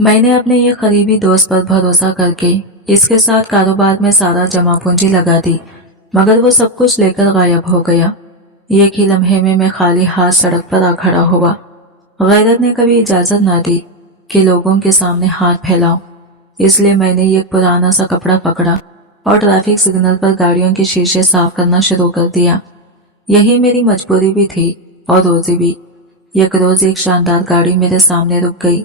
मैंने अपने ये करीबी दोस्त पर भरोसा करके इसके साथ कारोबार में सारा जमा पूंजी लगा दी, मगर वो सब कुछ लेकर गायब हो गया। एक ही लम्हे में मैं खाली हाथ सड़क पर आ खड़ा हुआ। गैरत ने कभी इजाजत ना दी कि लोगों के सामने हाथ फैलाऊं, इसलिए मैंने एक पुराना सा कपड़ा पकड़ा और ट्रैफिक सिग्नल पर गाड़ियों के शीशे साफ करना शुरू कर दिया। यही मेरी मजबूरी भी थी और रोजी भी। एक रोज एक शानदार गाड़ी मेरे सामने रुक गई।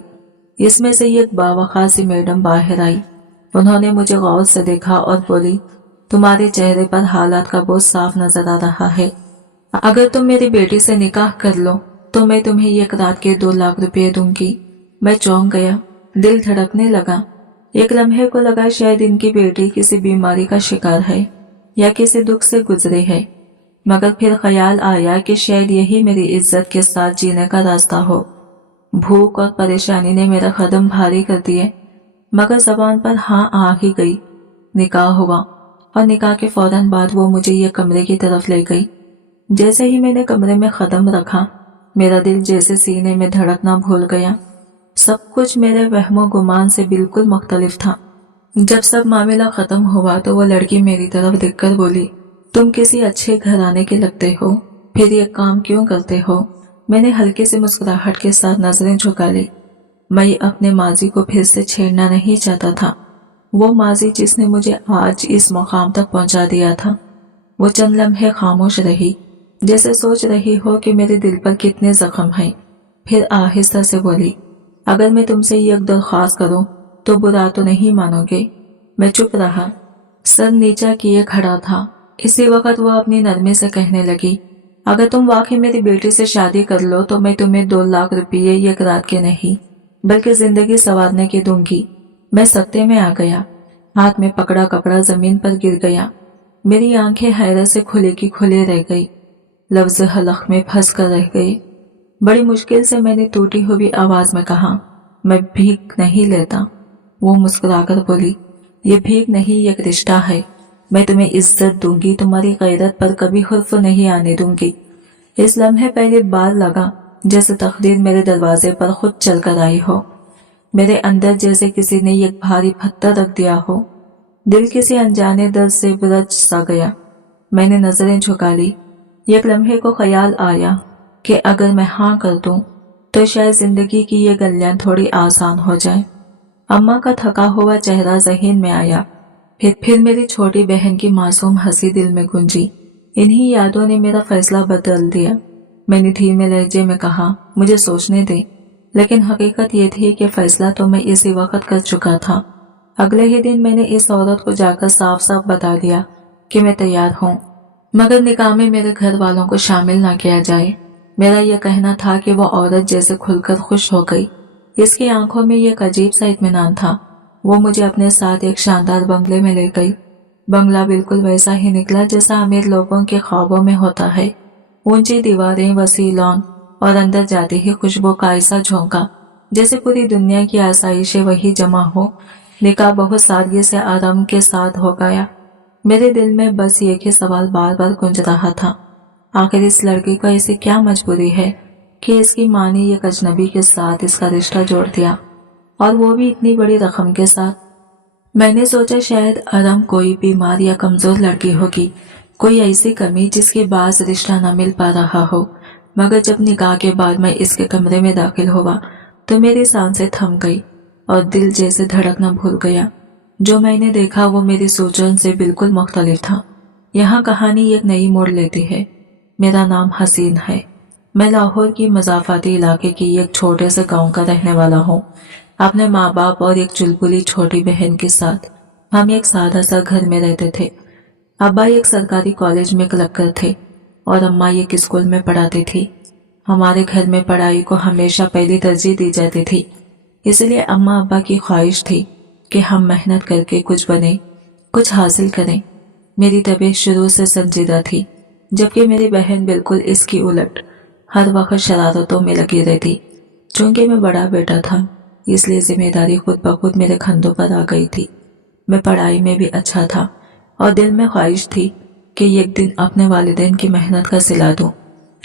इसमें से एक बावखा सी मैडम बाहर आई। उन्होंने मुझे गौर से देखा और बोली, तुम्हारे चेहरे पर हालात का बोझ साफ नजर आ रहा है। अगर तुम मेरी बेटी से निकाह कर लो तो मैं तुम्हें एक रात के 2 लाख रुपए दूंगी। मैं चौंक गया, दिल धड़कने लगा। एक लम्हे को लगा शायद इनकी बेटी किसी बीमारी का शिकार है या किसी दुख से गुजरे है, मगर फिर ख्याल आया कि शायद यही मेरी इज्जत के साथ जीने का रास्ता हो। भूख और परेशानी ने मेरा कदम भारी कर दिए, मगर जबान पर हाँ आ ही गई। निकाह हुआ और निकाह के फौरन बाद वो मुझे ये कमरे की तरफ ले गई। जैसे ही मैंने कमरे में कदम रखा, मेरा दिल जैसे सीने में धड़कना भूल गया। सब कुछ मेरे वहमो गुमान से बिल्कुल मुख्तलिफ था। जब सब मामला खत्म हुआ तो वो लड़की मेरी तरफ देखकर बोली, तुम किसी अच्छे घराने के लगते हो, फिर ये काम क्यों करते हो? मैंने हल्के से मुस्कुराहट के साथ नजरें झुका ली। मैं अपने माजी को फिर से छेड़ना नहीं चाहता था, वो माजी जिसने मुझे आज इस मुकाम तक पहुंचा दिया था। वो चंद लम्हे खामोश रही, जैसे सोच रही हो कि मेरे दिल पर कितने जख्म हैं। फिर आहिस्ता से बोली, अगर मैं तुमसे एक दरख्वास्त करूं तो बुरा तो नहीं मानोगे? मैं चुप रहा, सर नीचा किए खड़ा था। इसी वक्त वो अपनी नरमी से कहने लगी, अगर तुम वाकई मेरी बेटी से शादी कर लो तो मैं तुम्हें 2 लाख रुपये एक रात के नहीं बल्कि जिंदगी संवारने के दूंगी। मैं सत्ते में आ गया, हाथ में पकड़ा कपड़ा जमीन पर गिर गया। मेरी आंखें हैरत से खुले की खुले रह गई, लफ्ज हलक में फंस कर रह गए। बड़ी मुश्किल से मैंने टूटी हुई आवाज में कहा, मैं भीख नहीं लेता। वो मुस्कुराकर बोली, ये भीख नहीं, एक रिश्ता है। मैं तुम्हें इज्जत दूंगी, तुम्हारी गैरत पर कभी हुर्फ नहीं आने दूंगी। इस लम्हे पहली बार लगा जैसे तकदीर मेरे दरवाजे पर खुद चल कर आई हो। मेरे अंदर जैसे किसी ने एक भारी पत्थर रख दिया हो। दिल किसी अनजाने दर्द से बुरज सा गया। मैंने नजरें झुका ली। एक लम्हे को ख्याल आया कि अगर मैं हाँ कर दूं तो शायद जिंदगी की ये गलियां थोड़ी आसान हो जाए। अम्मा का थका हुआ चेहरा ज़हन में आया। फिर मेरी छोटी बहन की मासूम हंसी दिल में गूंजी। इन्हीं यादों ने मेरा फैसला बदल दिया। मैंने धीमे लहजे में कहा, मुझे सोचने दे। लेकिन हकीकत ये थी कि फैसला तो मैं इसी वक्त कर चुका था। अगले ही दिन मैंने इस औरत को जाकर साफ साफ बता दिया कि मैं तैयार हूँ, मगर निकाह में मेरे घर वालों को शामिल ना किया जाए। मेरा यह कहना था कि वह औरत जैसे खुलकर खुश हो गई। इसकी आंखों में एक अजीब सा इत्मीनान था। वो मुझे अपने साथ एक शानदार बंगले में ले गई। बंगला बिल्कुल वैसा ही निकला जैसा अमीर लोगों के ख्वाबों में होता है। ऊंची दीवारें, वसी लॉन और अंदर जाते ही खुशबू का ऐसा झोंका जैसे पूरी दुनिया की आसाइशें वही जमा हो। निकाह बहुत सादगी से आराम के साथ हो गया। मेरे दिल में बस एक ही सवाल बार बार गूंज रहा था, आखिर इस लड़की को ऐसी क्या मजबूरी है कि इसकी माँ ने एक अजनबी के साथ इसका रिश्ता जोड़ दिया, और वो भी इतनी बड़ी रकम के साथ। मैंने सोचा शायद अरम कोई बीमार या कमजोर लड़की होगी, कोई ऐसी कमी जिसके बाज रिश्ता न मिल पा रहा हो। मगर जब निकाह के बाद मैं इसके कमरे में दाखिल हुआ तो मेरी सांसें थम गई और दिल जैसे धड़कना भूल गया। जो मैंने देखा वो मेरी सोचों से बिल्कुल मुख्तलिफ था। यहाँ कहानी एक नई मोड़ लेती है। मेरा नाम हसीन है। मैं लाहौर की मज़ाफ़ाती इलाके की एक छोटे से गांव का रहने वाला हूँ। अपने माँ बाप और एक चुलबुली छोटी बहन के साथ हम एक सादा सा घर में रहते थे। अब्बा एक सरकारी कॉलेज में क्लर्क थे और अम्मा एक स्कूल में पढ़ाती थी। हमारे घर में पढ़ाई को हमेशा पहली तरजीह दी जाती थी, इसलिए अम्मा अब्बा की ख्वाहिश थी कि हम मेहनत करके कुछ बने, कुछ हासिल करें। मेरी तबीयत शुरू से संजीदा थी, जबकि मेरी बहन बिल्कुल इसकी उलट, हर वक्त शरारतों में लगी रहती। चूंकि मैं बड़ा बेटा था, इसलिए जिम्मेदारी खुद ब खुद मेरे कंधों पर आ गई थी। मैं पढ़ाई में भी अच्छा था और दिल में ख्वाहिश थी कि एक दिन अपने वालिदैन की मेहनत का सिला दूं,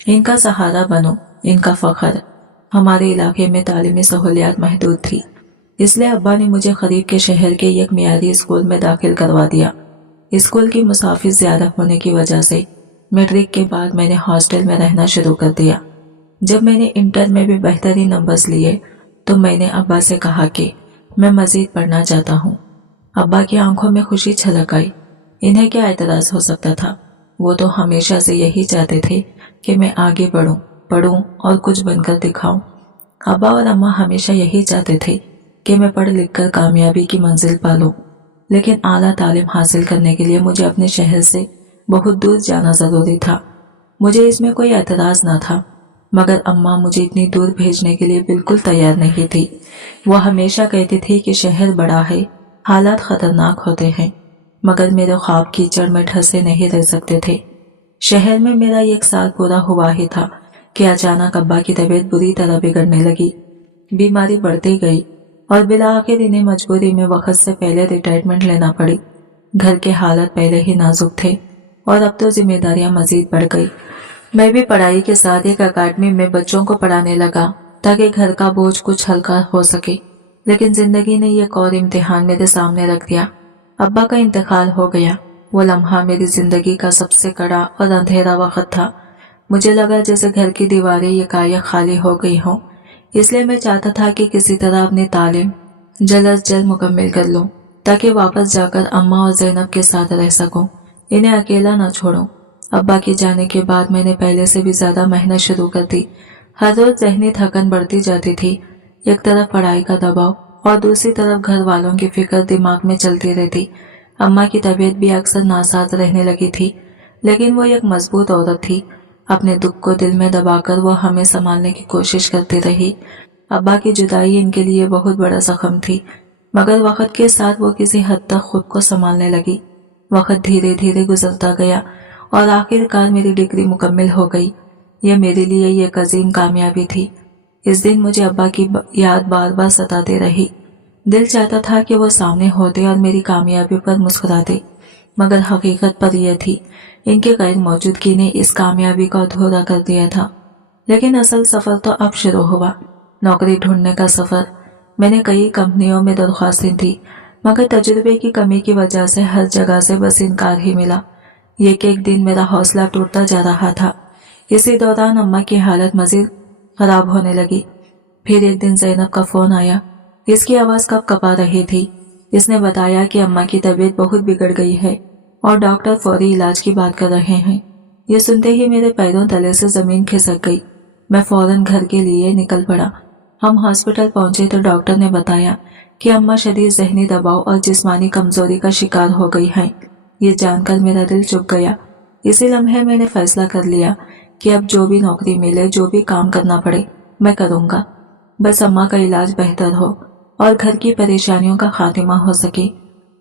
इनका सहारा बनूं, इनका फख्र। हमारे इलाके में तालीमी सहूलियात महदूद थी, اس لیے ابا نے مجھے قریب کے شہر کے ایک معیاری اسکول میں داخل کروا دیا۔ اسکول کی مسافر زیادہ ہونے کی وجہ سے میٹرک کے بعد میں نے ہاسٹل میں رہنا شروع کر دیا۔ جب میں نے انٹر میں بھی بہترین نمبرز لیے تو میں نے ابا سے کہا کہ میں مزید پڑھنا چاہتا ہوں۔ ابا کی آنکھوں میں خوشی چھلک آئی۔ انہیں کیا اعتراض ہو سکتا تھا؟ وہ تو ہمیشہ سے یہی چاہتے تھے کہ میں آگے پڑھوں اور کچھ بن کر دکھاؤں۔ ابا اور اماں ہمیشہ یہی چاہتے تھے کہ میں پڑھ لکھ کر کامیابی کی منزل پالوں، لیکن اعلیٰ تعلیم حاصل کرنے کے لیے مجھے اپنے شہر سے بہت دور جانا ضروری تھا۔ مجھے اس میں کوئی اعتراض نہ تھا، مگر اماں مجھے اتنی دور بھیجنے کے لیے بالکل تیار نہیں تھی۔ وہ ہمیشہ کہتی تھی کہ شہر بڑا ہے، حالات خطرناک ہوتے ہیں، مگر میرے خواب کیچڑ میں ٹھسے نہیں رہ سکتے تھے۔ شہر میں میرا 1 سال پورا ہوا ہی تھا کہ اچانک ابا کی طبیعت بری طرح بگڑنے لگی۔ بیماری بڑھتی گئی اور بالآخر انہیں مجبوری میں وقت سے پہلے ریٹائرمنٹ لینا پڑی۔ گھر کے حالات پہلے ہی نازک تھے اور اب تو ذمہ داریاں مزید بڑھ گئی۔ میں بھی پڑھائی کے ساتھ ایک اکیڈمی میں بچوں کو پڑھانے لگا تاکہ گھر کا بوجھ کچھ ہلکا ہو سکے، لیکن زندگی نے ایک اور امتحان میرے سامنے رکھ دیا۔ ابا کا انتقال ہو گیا۔ وہ لمحہ میری زندگی کا سب سے کڑا اور اندھیرا وقت تھا۔ مجھے لگا جیسے گھر کی دیواریں یکایک خالی ہو گئی ہوں۔ اس لیے میں چاہتا تھا کہ کسی طرح اپنی تعلیم جلد از جلد مکمل کر لوں تاکہ واپس جا کر اماں اور زینب کے ساتھ رہ سکوں، انہیں اکیلا نہ چھوڑوں۔ ابا کے جانے کے بعد میں نے پہلے سے بھی زیادہ محنت شروع کر دی۔ ہر روز ذہنی تھکن بڑھتی جاتی تھی۔ ایک طرف پڑھائی کا دباؤ اور دوسری طرف گھر والوں کی فکر دماغ میں چلتی رہتی۔ اماں کی طبیعت بھی اکثر ناساز رہنے لگی تھی، لیکن وہ ایک مضبوط عورت تھی۔ اپنے دکھ کو دل میں دبا کر وہ ہمیں سنبھالنے کی کوشش کرتی رہی۔ ابا کی جدائی ان کے لیے بہت بڑا زخم تھی، مگر وقت کے ساتھ وہ کسی حد تک خود کو سنبھالنے لگی۔ وقت دھیرے دھیرے گزرتا گیا اور آخر کار میری ڈگری مکمل ہو گئی۔ یہ میرے لیے ایک عظیم کامیابی تھی۔ اس دن مجھے ابا کی یاد بار بار ستاتے رہی۔ دل چاہتا تھا کہ وہ سامنے ہوتے اور میری کامیابی پر مسکراتے، مگر حقیقت پر یہ تھی ان کی غیر موجودگی نے اس کامیابی کو ادھورا کر دیا تھا۔ لیکن اصل سفر تو اب شروع ہوا، نوکری ڈھونڈنے کا سفر۔ میں نے کئی کمپنیوں میں درخواستیں دی، مگر تجربے کی کمی کی وجہ سے ہر جگہ سے بس انکار ہی ملا۔ ایک دن میرا حوصلہ ٹوٹتا جا رہا تھا۔ اسی دوران اماں کی حالت مزید خراب ہونے لگی۔ پھر ایک دن زینب کا فون آیا۔ اس کی آواز کب کپا رہی تھی۔ اس نے بتایا کہ اماں کی طبیعت بہت بگڑ گئی ہے اور ڈاکٹر فوری علاج کی بات کر رہے ہیں۔ یہ سنتے ہی میرے پیروں تلے سے زمین کھسک گئی۔ میں فوراً گھر کے لیے نکل پڑا۔ ہم ہاسپٹل پہنچے تو ڈاکٹر نے بتایا کہ اماں شدید ذہنی دباؤ اور جسمانی کمزوری کا شکار ہو گئی ہیں۔ یہ جان کر میرا دل چپ گیا۔ اسی لمحے میں نے فیصلہ کر لیا کہ اب جو بھی نوکری ملے، جو بھی کام کرنا پڑے، میں کروں گا، بس اماں کا علاج بہتر ہو اور گھر کی پریشانیوں کا خاتمہ ہو سکے۔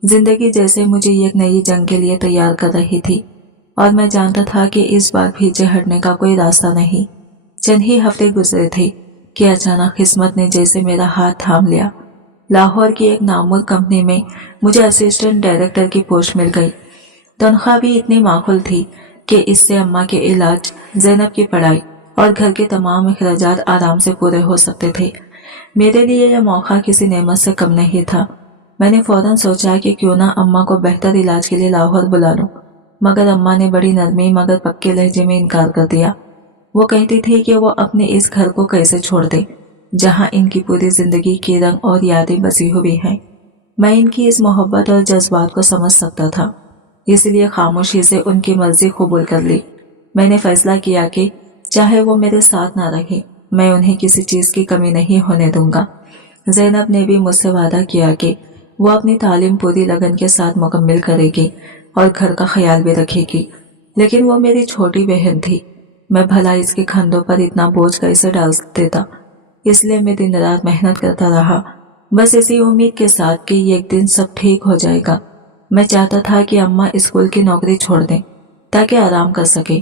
زندگی جیسے مجھے ایک نئی جنگ کے لیے تیار کر رہی تھی اور میں جانتا تھا کہ اس بار پیچھے ہٹنے کا کوئی راستہ نہیں۔ چند ہی ہفتے گزرے تھے کہ اچانک قسمت نے جیسے میرا ہاتھ تھام لیا۔ لاہور کی ایک نامور کمپنی میں مجھے اسسٹنٹ ڈائریکٹر کی پوسٹ مل گئی۔ تنخواہ بھی اتنی معقول تھی کہ اس سے اماں کے علاج، زینب کی پڑھائی اور گھر کے تمام اخراجات آرام سے پورے ہو سکتے تھے۔ میرے لیے یہ موقع کسی نعمت سے کم نہیں تھا۔ میں نے فوراً سوچا کہ کیوں نہ اماں کو بہتر علاج کے لیے لاہور بلا لوں، مگر اماں نے بڑی نرمی مگر پکے لہجے میں انکار کر دیا۔ وہ کہتی تھی کہ وہ اپنے اس گھر کو کیسے چھوڑ دے جہاں ان کی پوری زندگی کی رنگ اور یادیں بسی ہوئی ہیں۔ میں ان کی اس محبت اور جذبات کو سمجھ سکتا تھا، اس لیے خاموشی سے ان کی مرضی قبول کر لی۔ میں نے فیصلہ کیا کہ چاہے وہ میرے ساتھ نہ رہے، میں انہیں کسی چیز کی کمی نہیں ہونے دوں گا۔ زینب نے بھی مجھ سے وعدہ کیا کہ وہ اپنی تعلیم پوری لگن کے ساتھ مکمل کرے گی اور گھر کا خیال بھی رکھے گی، لیکن وہ میری چھوٹی بہن تھی۔ میں بھلا اس کے کندھوں پر اتنا بوجھ کیسے ڈال دیتا؟ اس لیے میں دن رات محنت کرتا رہا، بس اسی امید کے ساتھ کہ ایک دن سب ٹھیک ہو جائے گا۔ میں چاہتا تھا کہ اماں اسکول کی نوکری چھوڑ دیں تاکہ آرام کر سکے،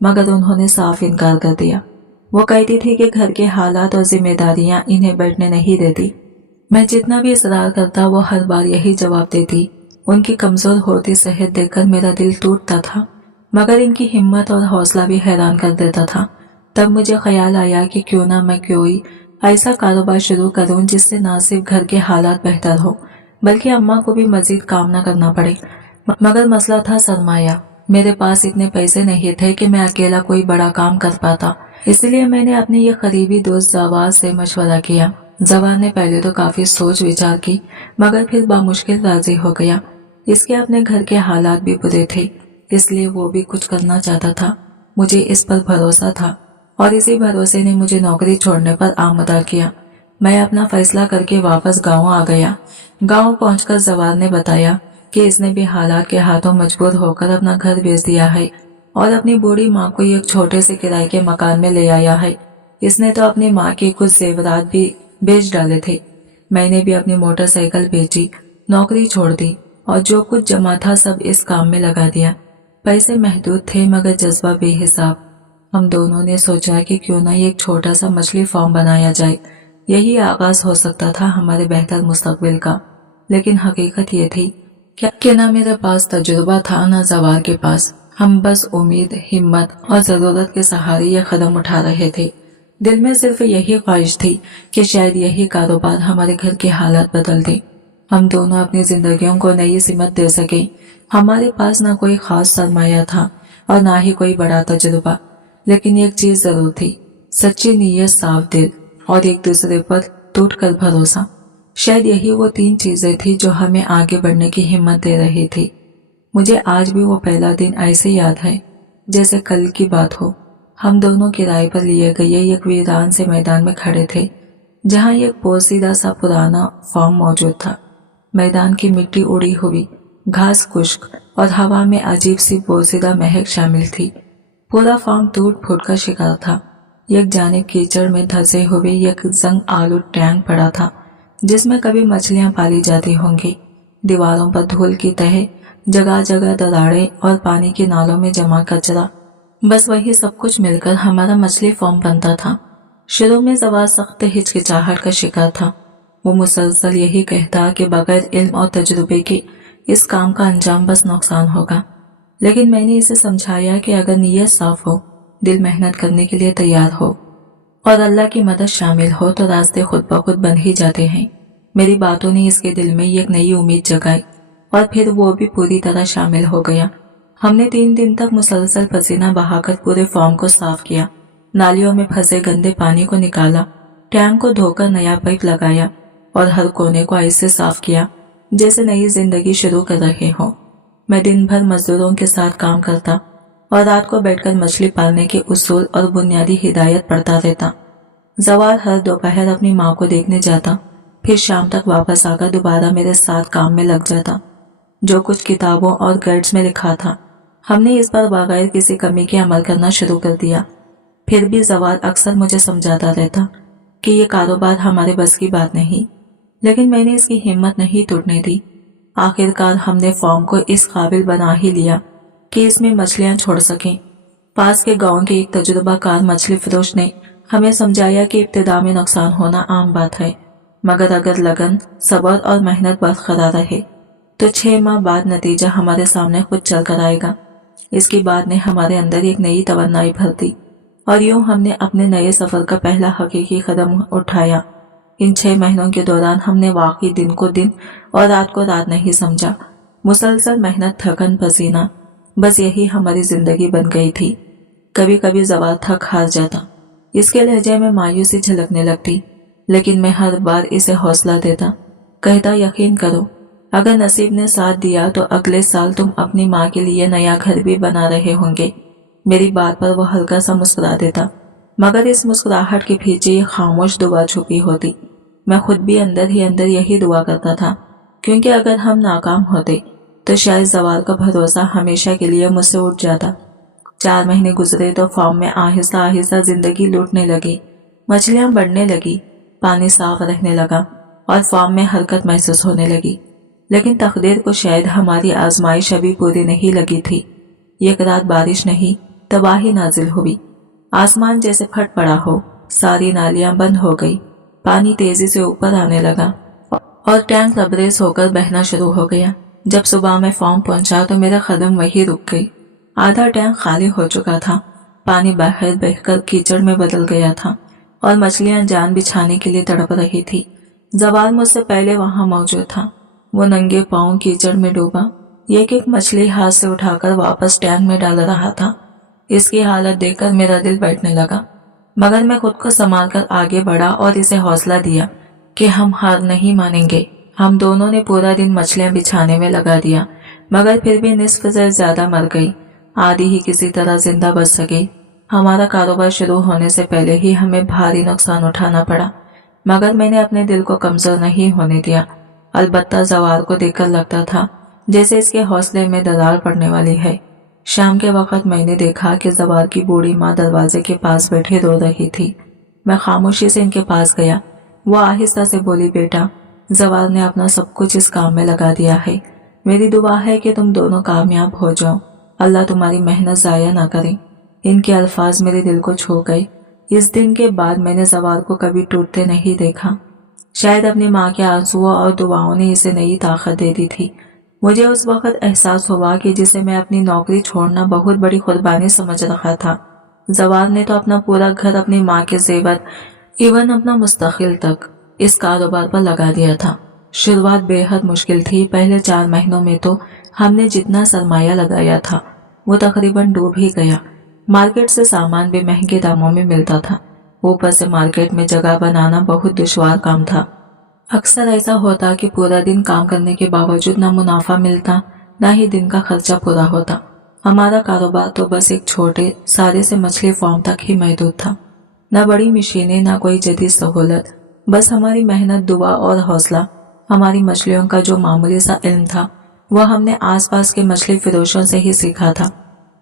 مگر انہوں نے صاف انکار کر دیا۔ وہ کہتی تھی کہ گھر کے حالات اور ذمہ داریاں انہیں بیٹھنے نہیں دیتی۔ میں جتنا بھی اصرار کرتا وہ ہر بار یہی جواب دیتی۔ ان کی کمزور ہوتی صحت دیکھ کر میرا دل ٹوٹتا تھا، مگر ان کی ہمت اور حوصلہ بھی حیران کر دیتا تھا۔ تب مجھے خیال آیا کہ کیوں نہ میں کوئی ایسا کاروبار شروع کروں جس سے نہ صرف گھر کے حالات بہتر ہو بلکہ اماں کو بھی مزید کام نہ کرنا پڑے۔ مگر مسئلہ تھا سرمایہ۔ میرے پاس اتنے پیسے نہیں تھے کہ میں اکیلا کوئی بڑا کام کر پاتا، اس لیے میں نے اپنے یہ قریبی دوست زوار سے مشورہ کیا۔ زوار نے پہلے تو کافی سوچ وچار کی مگر پھر بامشکل راضی ہو گیا۔ اس کے اپنے گھر کے حالات بھی برے تھے، اس لیے وہ بھی کچھ کرنا چاہتا تھا۔ مجھے اس پر بھروسہ تھا اور اسی بھروسے نے مجھے نوکری چھوڑنے پر آمادہ کیا۔ میں اپنا فیصلہ کر کے واپس گاؤں آ گیا۔ گاؤں پہنچ کر زوار نے بتایا کہ اس نے بھی حالات کے ہاتھوں مجبور ہو کر اپنا گھر بیچ دیا ہے اور اپنی بوڑھی ماں کو ایک چھوٹے سے کرائے کے مکان میں لے آیا ہے۔ اس نے تو اپنی ماں کے کچھ زیورات بھی بیچ ڈالے تھے۔ میں نے بھی اپنی موٹر سائیکل بیچی، نوکری چھوڑ دی اور جو کچھ جمع تھا سب اس کام میں لگا دیا۔ پیسے محدود تھے مگر جذبہ بے حساب۔ ہم دونوں نے سوچا کہ کیوں نہ ایک چھوٹا سا مچھلی فارم بنایا جائے، یہی آغاز ہو سکتا تھا ہمارے بہتر مستقبل کا۔ لیکن حقیقت یہ تھی کہ نہ میرے پاس تجربہ تھا نہ زوار کے پاس۔ ہم بس امید، ہمت اور ضرورت کے سہارے یہ قدم اٹھا رہے تھے۔ دل میں صرف یہی خواہش تھی کہ شاید یہی کاروبار ہمارے گھر کے حالات بدل دے، ہم دونوں اپنی زندگیوں کو نئی سمت دے سکیں۔ ہمارے پاس نہ کوئی خاص سرمایہ تھا اور نہ ہی کوئی بڑا تجربہ، لیکن ایک چیز ضرور تھی، سچی نیت، صاف دل اور ایک دوسرے پر ٹوٹ کر بھروسہ۔ شاید یہی وہ تین چیزیں تھی جو ہمیں آگے بڑھنے کی ہمت دے رہی تھی۔ مجھے آج بھی وہ پہلا دن ایسے یاد ہے جیسے کل کی بات ہو۔ ہم دونوں کرائے پر لیے گئے ایک ویران سے میدان میں کھڑے تھے جہاں ایک پوسیدہ سا پرانا فارم موجود تھا۔ میدان کی مٹی اڑی ہوئی، گھاس خشک اور ہوا میں عجیب سی پوسیدہ مہک شامل تھی۔ پورا فارم ٹوٹ پھوٹ کا شکار تھا۔ ایک جانب کیچڑ میں دھسے ہوئے ایک زنگ آلود ٹینک پڑا تھا جس میں کبھی مچھلیاں پالی جاتی ہوں گی۔ دیواروں پر دھول کی تہے، جگہ جگہ دراڑیں اور پانی کے نالوں میں جمع کچرا، بس وہی سب کچھ مل کر ہمارا مچھلی فارم بنتا تھا۔ شروع میں زوار سخت ہچکچاہٹ کا شکار تھا۔ وہ مسلسل یہی کہتا کہ بغیر علم اور تجربے کے اس کام کا انجام بس نقصان ہوگا، لیکن میں نے اسے سمجھایا کہ اگر نیت صاف ہو، دل محنت کرنے کے لیے تیار ہو اور اللہ کی مدد شامل ہو تو راستے خود بخود بن ہی جاتے ہیں۔ میری باتوں نے اس کے دل میں ایک نئی امید جگائی اور پھر وہ بھی پوری طرح شامل ہو گیا۔ ہم نے 3 دن تک مسلسل پسینہ بہا کر پورے فارم کو صاف کیا، نالیوں میں پھنسے گندے پانی کو نکالا، ٹینک کو دھو کر نیا پائپ لگایا اور ہر کونے کو ایسے صاف کیا جیسے نئی زندگی شروع کر رہے ہوں۔ میں دن بھر مزدوروں کے ساتھ کام کرتا اور رات کو بیٹھ کر مچھلی پالنے کے اصول اور بنیادی ہدایت پڑھتا رہتا۔ زوار ہر دوپہر اپنی ماں کو دیکھنے جاتا، پھر شام تک واپس آ کر دوبارہ میرے ساتھ کام میں لگ جاتا۔ جو کچھ کتابوں اور گائیڈز میں لکھا تھا ہم نے اس پر بغیر کسی کمی کے عمل کرنا شروع کر دیا۔ پھر بھی زوار اکثر مجھے سمجھاتا رہتا کہ یہ کاروبار ہمارے بس کی بات نہیں، لیکن میں نے اس کی ہمت نہیں ٹوٹنے دی۔ آخر کار ہم نے فارم کو اس قابل بنا ہی لیا کہ اس میں مچھلیاں چھوڑ سکیں۔ پاس کے گاؤں کے ایک تجربہ کار مچھلی فروش نے ہمیں سمجھایا کہ ابتدا میں نقصان ہونا عام بات ہے، مگر اگر لگن، صبر اور محنت برقرار رہے تو 6 ماہ بعد نتیجہ ہمارے سامنے خود چل کر آئے گا۔ اس کی بات نے ہمارے اندر ایک نئی توانائی بھر دی اور یوں ہم نے اپنے نئے سفر کا پہلا حقیقی قدم اٹھایا۔ ان 6 مہینوں کے دوران ہم نے واقعی دن کو دن اور رات کو رات نہیں سمجھا۔ مسلسل محنت، تھکن، پسینہ، بس یہی ہماری زندگی بن گئی تھی۔ کبھی کبھی زوار تھک ہار جاتا، اس کے لہجے میں مایوسی جھلکنے لگتی، لیکن میں ہر بار اسے حوصلہ دیتا، کہتا یقین کرو، اگر نصیب نے ساتھ دیا تو اگلے سال تم اپنی ماں کے لیے نیا گھر بھی بنا رہے ہوں گے۔ میری بات پر وہ ہلکا سا مسکرا دیتا، مگر اس مسکراہٹ کے پیچھے یہ خاموش دعا چھپی ہوتی۔ میں خود بھی اندر ہی اندر یہی دعا کرتا تھا، کیونکہ اگر ہم ناکام ہوتے تو شاید زوال کا بھروسہ ہمیشہ کے لیے مجھ سے اٹھ جاتا۔ 4 مہینے گزرے تو فارم میں آہستہ آہستہ زندگی لوٹنے لگی، مچھلیاں بڑھنے لگی، پانی صاف رہنے لگا اور فارم میں حرکت محسوس ہونے لگی۔ لیکن تقدیر کو شاید ہماری آزمائش ابھی پوری نہیں لگی تھی۔ ایک رات بارش نہیں، تباہی نازل ہوئی، آسمان جیسے پھٹ پڑا ہو، ساری نالیاں بند ہو گئی، پانی تیزی سے اوپر آنے لگا اور ٹینک لبریز ہو کر بہنا شروع ہو گیا۔ جب صبح میں فارم پہنچا تو میرا قدم وہی رک گئی۔ آدھا ٹینک خالی ہو چکا تھا، پانی باہر بہہ کر کیچڑ میں بدل گیا تھا۔ और मछलियां जान बिछाने के लिए तड़प रही थी। जवाल मुझसे पहले वहां मौजूद था। वो नंगे पांव कीचड़ में डूबा एक एक मछली हाथ से उठाकर वापस टैंक में डाल रहा था। इसकी हालत देखकर मेरा दिल बैठने लगा, मगर मैं खुद को संभाल कर आगे बढ़ा और इसे हौसला दिया कि हम हार नहीं मानेंगे। हम दोनों ने पूरा दिन मछलियां बिछाने में लगा दिया, मगर फिर भी निस्फ से ज्यादा मर गई। आधी ही किसी तरह जिंदा बच सकी। हमारा कारोबार शुरू होने से पहले ही हमें भारी नुकसान उठाना पड़ा, मगर मैंने अपने दिल को कमजोर नहीं होने दिया। अलबत्ता जवार को देखकर लगता था जैसे इसके हौसले में दरार पड़ने वाली है। शाम के वक्त मैंने देखा कि जवार की बूढ़ी माँ दरवाजे के पास बैठे रो रही थी। मैं खामोशी से इनके पास गया। वो आहिस्ता से बोली, बेटा, जवार ने अपना सब कुछ इस काम में लगा दिया है। मेरी दुआ है कि तुम दोनों कामयाब हो जाओ। अल्लाह तुम्हारी मेहनत जाया ना करे। इनके अल्फाज मेरे दिल को छू गए। इस दिन के बाद मैंने जवार को कभी टूटते नहीं देखा। शायद अपनी माँ के आंसुओं और दुआओं ने इसे नई ताकत दे दी थी। मुझे उस वक्त एहसास हुआ कि जिसे मैं अपनी नौकरी छोड़ना बहुत बड़ी कुर्बानी समझ रखा था, जवार ने तो अपना पूरा घर, अपनी माँ के जेवर, इवन अपना मुस्तकिल तक इस कारोबार पर लगा दिया था। शुरुआत बेहद मुश्किल थी। पहले 4 महीनों में तो हमने जितना सरमाया लगाया था वो तकरीबन डूब ही गया। मार्केट से सामान भी महंगे दामों में मिलता था। ऊपर से मार्केट में जगह बनाना बहुत दुश्वार काम था। अक्सर ऐसा होता कि पूरा दिन काम करने के बावजूद न मुनाफा मिलता, न ही दिन का खर्चा पूरा होता। हमारा कारोबार तो बस एक छोटे सारे से मछली फार्म तक ही महदूद था। न बड़ी मशीनें, न कोई जदीद सहूलत, बस हमारी मेहनत, दुआ और हौसला। हमारी मछलियों का जो मामूली सा इल्म था वह हमने आसपास के मछली फिरोशों से ही सीखा था,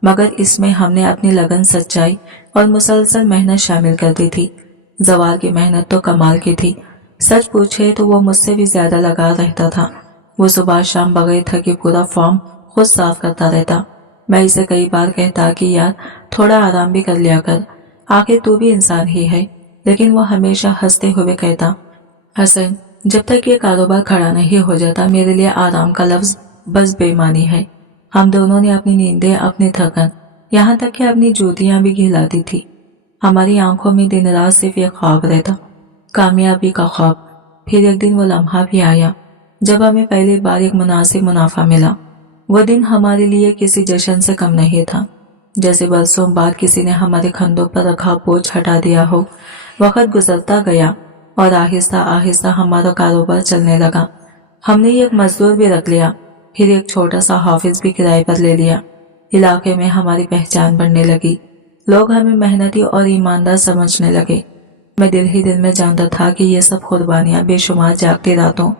मगर इसमें हमने अपनी लगन, सच्चाई और मुसलसल मेहनत शामिल कर दी थी। जवार की मेहनत तो कमाल की थी। सच पूछे तो वो मुझसे भी ज्यादा लगा रहता था। वो सुबह शाम बगैर थके पूरा फॉर्म खुद साफ करता रहता। मैं इसे कई बार कहता कि यार थोड़ा आराम भी कर लिया कर, आखिर तू भी इंसान ही है। लेकिन वो हमेशा हंसते हुए कहता, हसन, जब तक ये कारोबार खड़ा नहीं हो जाता मेरे लिए आराम का लफ्ज बस बेईमानी है। हम दोनों ने अपनी नींदें, अपनी थकन, यहाँ तक कि अपनी जूतियां भी गिला दी थी। हमारी आंखों में दिन रात सिर्फ एक ख्वाब रहता, कामयाबी का ख्वाब। फिर एक दिन वो लम्हा भी आया जब हमें पहली बार एक मुनासिब मुनाफा मिला। वो दिन हमारे लिए किसी जश्न से कम नहीं था, जैसे बरसों बाद किसी ने हमारे कंधों पर रखा बोझ हटा दिया हो। वक्त गुजरता गया और आहिस्ता आहिस्ता हमारा कारोबार चलने लगा। हमने एक मजदूर भी रख लिया, फिर एक छोटा सा ऑफिस भी किराए पर ले लिया। इलाके में हमारी पहचान बढ़ने लगी। लोग हमें मेहनती और ईमानदार समझने लगे। मैं दिल ही दिल में जानता था कि ये सब कुर्बानियां बेशुमार जागती रातों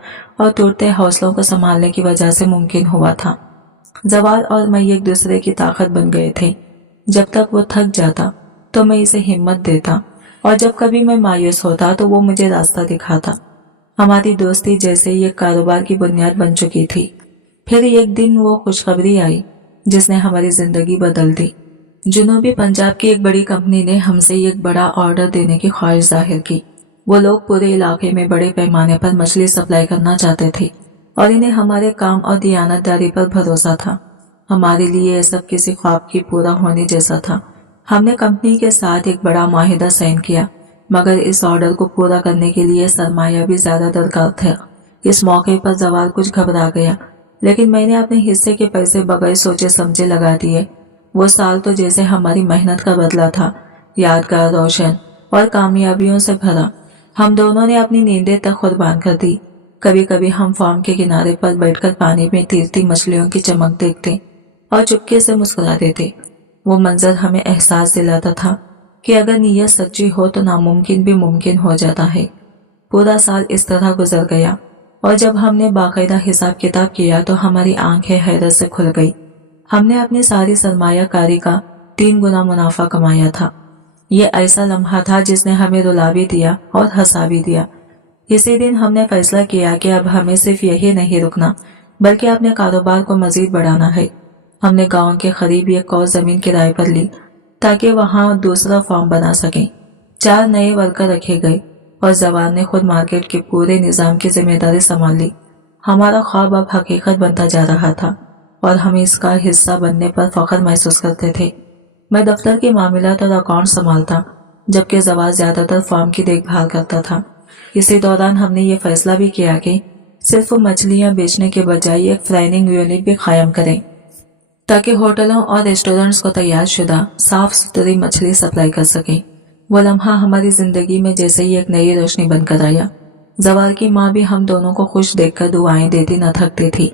और टूटते हौसलों को संभालने की वजह से मुमकिन हुआ था। जवार और मैं एक दूसरे की ताकत बन गए थे। जब तक वो थक जाता तो मैं इसे हिम्मत देता, और जब कभी मैं मायूस होता तो वो मुझे रास्ता दिखाता। हमारी दोस्ती जैसे ही एक कारोबार की बुनियाद बन चुकी थी। फिर एक दिन वो खुशखबरी आई जिसने हमारी जिंदगी बदल दी। जुनूबी पंजाब की एक बड़ी कंपनी ने हमसे एक बड़ा ऑर्डर देने की ख्वाहिश जाहिर की। वो लोग पूरे इलाके में बड़े पैमाने पर मछली सप्लाई करना चाहते थे और इन्हें हमारे काम और दियानतदारी पर भरोसा था। हमारे लिए ये सब किसी ख्वाब की पूरा होने जैसा था। हमने कंपनी के साथ एक बड़ा मुआहिदा साइन किया, मगर इस ऑर्डर को पूरा करने के लिए सरमाया भी ज्यादा दरकार था। इस मौके पर जवार कुछ घबरा गया, लेकिन मैंने अपने हिस्से के पैसे बगैर सोचे समझे लगा दिए। वो साल तो जैसे हमारी मेहनत का बदला था, यादगार, रोशन और कामयाबियों से भरा। हम दोनों ने अपनी नींदें तक कुर्बान कर दी। कभी कभी हम फार्म के किनारे पर बैठकर पानी में तैरती मछलियों की चमक देखते और चुपके से मुस्कुरा देते। वो मंजर हमें एहसास दिलाता था कि अगर नीयत सच्ची हो तो नामुमकिन भी मुमकिन हो जाता है। पूरा साल इस तरह गुजर गया और जब हमने बाकायदा हिसाब किताब किया तो हमारी आंखें हैरत से खुल गई। हमने अपनी सारी सरमायाकारी का 3 गुना मुनाफा कमाया था। ये ऐसा लम्हा था जिसने हमें रुला भी दिया और हंसा भी दिया। इसी दिन हमने फैसला किया कि अब हमें सिर्फ यही नहीं रुकना, बल्कि अपने कारोबार को मजीद बढ़ाना है। हमने गांव के करीब एक और जमीन किराए पर ली ताकि वहां दूसरा फार्म बना सकें। 4 नए वर्कर रखे गए और जवान ने खुद मार्केट के पूरे निजाम की जिम्मेदारी संभाल ली। हमारा ख्वाब अब हकीकत बनता जा रहा था और हम इसका हिस्सा बनने पर फख्र महसूस करते थे। मैं दफ्तर के मामलात और अकाउंट संभालता, जबकि जवार ज्यादातर फार्म की देखभाल करता था। इसी दौरान हमने ये फैसला भी किया कि सिर्फ मछलियां बेचने के बजाय एक फ्राइंग यूनिट भी कायम करें, ताकि होटलों और रेस्टोरेंट्स को तैयार शुदा साफ सुथरी मछली सप्लाई कर सके। वो लम्हा हमारी जिंदगी में जैसे ही एक नई रोशनी बनकर आया। जवार की माँ भी हम दोनों को खुश देखकर दुआएं देती न थकती थी।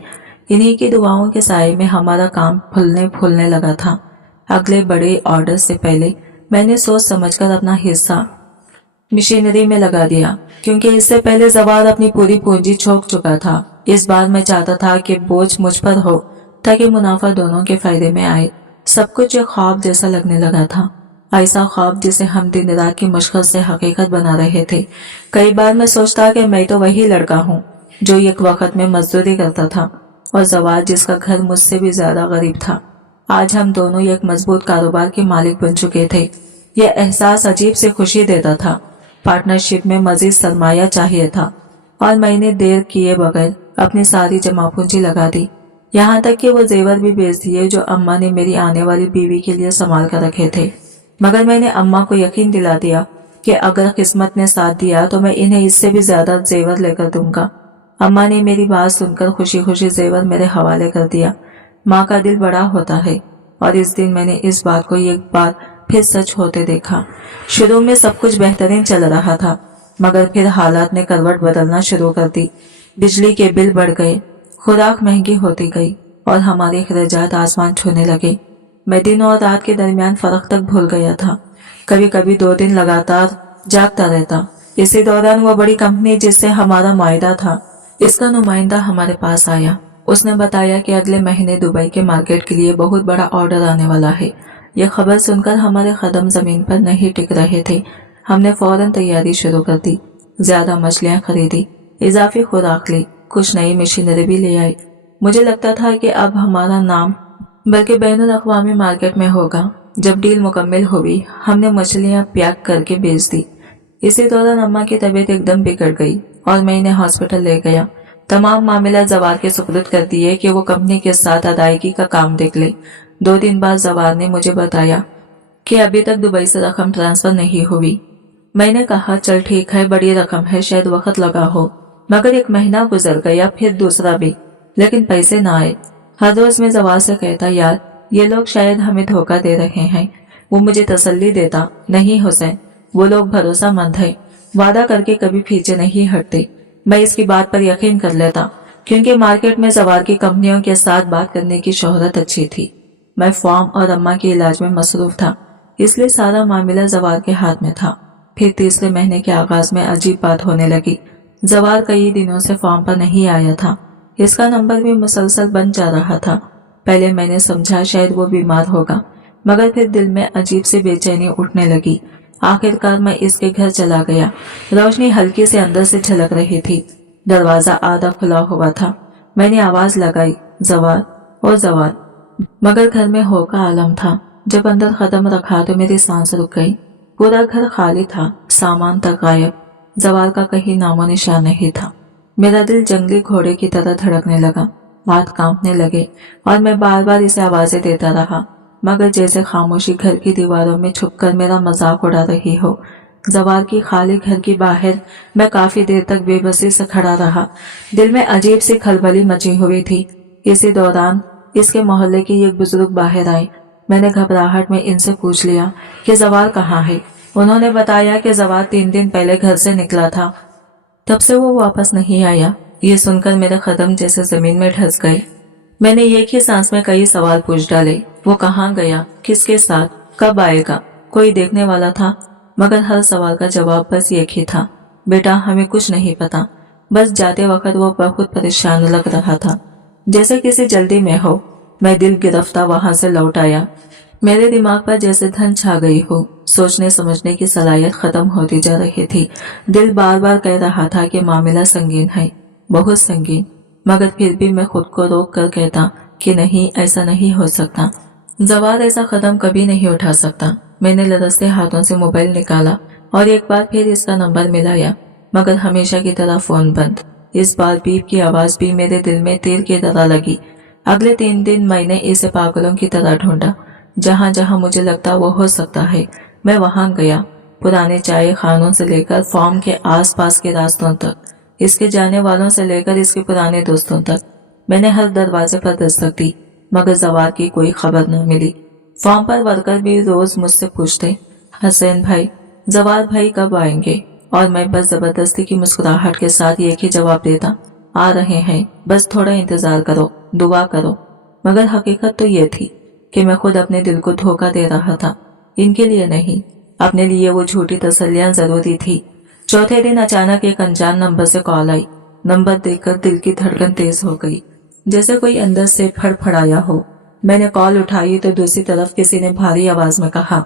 इन्हीं की दुआओं के साए में हमारा काम फूलने फूलने लगा था। अगले बड़े ऑर्डर से पहले मैंने सोच समझकर अपना हिस्सा मशीनरी में लगा दिया, क्योंकि इससे पहले जवार अपनी पूरी पूंजी झोंक चुका था। इस बार मैं चाहता था कि बोझ मुझ पर हो, ताकि मुनाफा दोनों के फायदे में आए। सब कुछ एक ख्वाब जैसा लगने लगा था, ऐसा ख्वाब जिसे हम दिन रात की मुश्किल से हकीकत बना रहे थे। कई बार मैं सोचता कि मैं तो वही लड़का हूँ जो एक वक्त में मजदूरी करता था, और जवार जिसका घर मुझसे भी ज्यादा गरीब था। आज हम दोनों एक मजबूत कारोबार के मालिक बन चुके थे। यह एहसास अजीब से खुशी देता था। पार्टनरशिप में मजीद सरमाया चाहिए था, और मैंने देर किए बगैर अपनी सारी जमा पूंजी लगा दी, यहाँ तक कि वो जेवर भी बेच दिए जो अम्मा ने मेरी आने वाली बीवी के लिए संभाल कर रखे थे। मगर मैंने अम्मा को यकीन दिला दिया कि अगर किस्मत ने साथ दिया तो मैं इन्हें इससे भी ज्यादा जेवर लेकर दूंगा। अम्मा ने मेरी बात सुनकर खुशी खुशी जेवर मेरे हवाले कर दिया। माँ का दिल बड़ा होता है, और इस दिन मैंने इस बात को एक बार फिर सच होते देखा। शुरू में सब कुछ बेहतरीन चल रहा था, मगर फिर हालात ने करवट बदलना शुरू कर दी। बिजली के बिल बढ़ गए, खुराक महंगी होती गई, और हमारे खर्चात आसमान छूने लगे। मैं दिन और रात के दरमियान फर्क तक भूल गया था। कभी कभी 2 दिन लगातार जागता रहता। इसी दौरान वो बड़ी कंपनी जिससे हमारा मुआहदा था, इसका नुमाइंदा हमारे पास आया। उसने बताया कि अगले महीने दुबई के मार्केट के लिए बहुत बड़ा ऑर्डर आने वाला है। यह खबर सुनकर हमारे कदम जमीन पर नहीं टिक रहे थे। हमने फौरन तैयारी शुरू कर दी। ज्यादा मछलियां खरीदी, इजाफी खुराक ली, कुछ नई मशीनरी भी ले आई। मुझे लगता था कि अब हमारा नाम बल्कि बैनुल अक़वामी मार्केट में होगा। जब डील मुकम्मल हुई, हमने मछलियां पैक करके बेच दी। इसी दौरान अम्मा की तबीयत एकदम बिगड़ गई, और मैं इन्हें हॉस्पिटल ले गया। तमाम मामला जवार के सुपुर्द कर दिए कि वो कंपनी के साथ अदायगी का काम देख ले। 2 दिन बाद जवार ने मुझे बताया कि अभी तक दुबई से रकम ट्रांसफर नहीं हुई। मैंने कहा, चल ठीक है, बड़ी रकम है, शायद वक्त लगा हो। मगर 1 महीना गुजर गया, फिर दूसरा भी, लेकिन पैसे न आए। हर रोज मैं जवार से कहता, यार ये लोग शायद हमें धोखा दे रहे हैं। वो मुझे तसल्ली देता, नहीं हुसैन, वो लोग भरोसामंद है, वादा करके कभी पीछे नहीं हटते। मैं इसकी बात पर यकीन कर लेता, क्योंकि मार्केट में जवार की कंपनियों के साथ बात करने की शोहरत अच्छी थी। मैं फॉर्म और अम्मा के इलाज में मसरूफ था, इसलिए सारा मामला जवार के हाथ में था। फिर तीसरे महीने के आगाज में अजीब बात होने लगी। जवार कई दिनों से फॉर्म पर नहीं आया था। इसका नंबर भी मुसलसल बन जा रहा था। पहले मैंने समझा शायद वो बीमार होगा, मगर फिर दिल में अजीब सी बेचैनी उठने लगी। आखिरकार मैं इसके घर चला गया। रोशनी हल्की से अंदर से झलक रही थी। दरवाजा आधा खुला हुआ था। मैंने आवाज लगाई, जवार और जवार, मगर घर में हो का आलम था। जब अंदर कदम रखा तो मेरी सांस रुक गई। पूरा घर खाली था, सामान तक गायब। जवार का कहीं नामो निशान नहीं था। मेरा दिल जंगली घोड़े की तरह धड़कने लगा, हाथ कांपने लगे, और मैं बार बार इसे आवाजें देता रहा, मगर जैसे खामोशी घर की दीवारों में छुपकर मेरा मजाक उड़ा रही हो। जवार की खाली घर की बाहर मैं काफी देर तक बेबसी से खड़ा रहा। दिल में अजीब सी खलबली मची हुई थी। इसी दौरान इसके मोहल्ले की एक बुजुर्ग बाहर आई। मैंने घबराहट में इनसे पूछ लिया कि जवार कहाँ है। उन्होंने बताया कि जवार 3 दिन पहले घर से निकला था, तब से वो वापस नहीं आया। ये सुनकर मेरे कदम जैसे जमीन में धंस गए। मैंने एक ही सांस में कई सवाल पूछ डाले। वो कहाँ गया, किसके साथ, कब आएगा, कोई देखने वाला था? मगर हर सवाल का जवाब बस एक ही था, बेटा हमें कुछ नहीं पता। बस जाते वक्त वो बहुत परेशान लग रहा था, जैसे किसी जल्दी में हो। मैं दिल गिरफ्तार वहां से लौट आया। मेरे दिमाग पर जैसे धन छा गई हो। सोचने समझने की सलाहियत खत्म होती जा रही थी। दिल बार बार कह रहा था कि मामला संगीन है, बहुत संगीन, मगर फिर भी मैं खुद को रोक कर कहता कि नहीं, ऐसा नहीं हो सकता। जवार ऐसा कदम कभी नहीं उठा सकता। मैंने लरसते हाथों से मोबाइल निकाला और एक बार फिर इसका नंबर मिलाया, मगर हमेशा की तरह फोन बंद। इस बार बीप की आवाज भी मेरे दिल में तीर की तरह लगी। अगले 3 दिन मैंने इसे पागलों की तरह ढूंढा। जहां जहां मुझे लगता वो हो सकता है, मैं वहां गया, पुराने चाय खानों से लेकर फार्म के आसपास के रास्तों तक, इसके जाने वालों से लेकर इसके पुराने दोस्तों तक। मैंने हर दरवाजे पर दस्तक दी, मगर जवार की कोई खबर न मिली। फार्म पर वर्कर भी रोज मुझसे पूछते, हसैन भाई, जवार भाई कब आएंगे? और मैं बस जबरदस्ती की मुस्कुराहट के साथ एक ही जवाब देता, आ रहे हैं, बस थोड़ा इंतजार करो, दुआ करो। मगर हकीकत तो ये थी कि मैं खुद अपने दिल को धोखा दे रहा था, इनके लिए नहीं, अपने लिए। वो झूठी तसल्लियां जरूरी थी। चौथे दिन अचानक एक अनजान नंबर से कॉल आई। नंबर देखकर दिल की धड़कन तेज हो गई, जैसे कोई अंदर से फड़फड़ाया हो। मैंने कॉल उठाई तो दूसरी तरफ किसी ने भारी आवाज में कहा,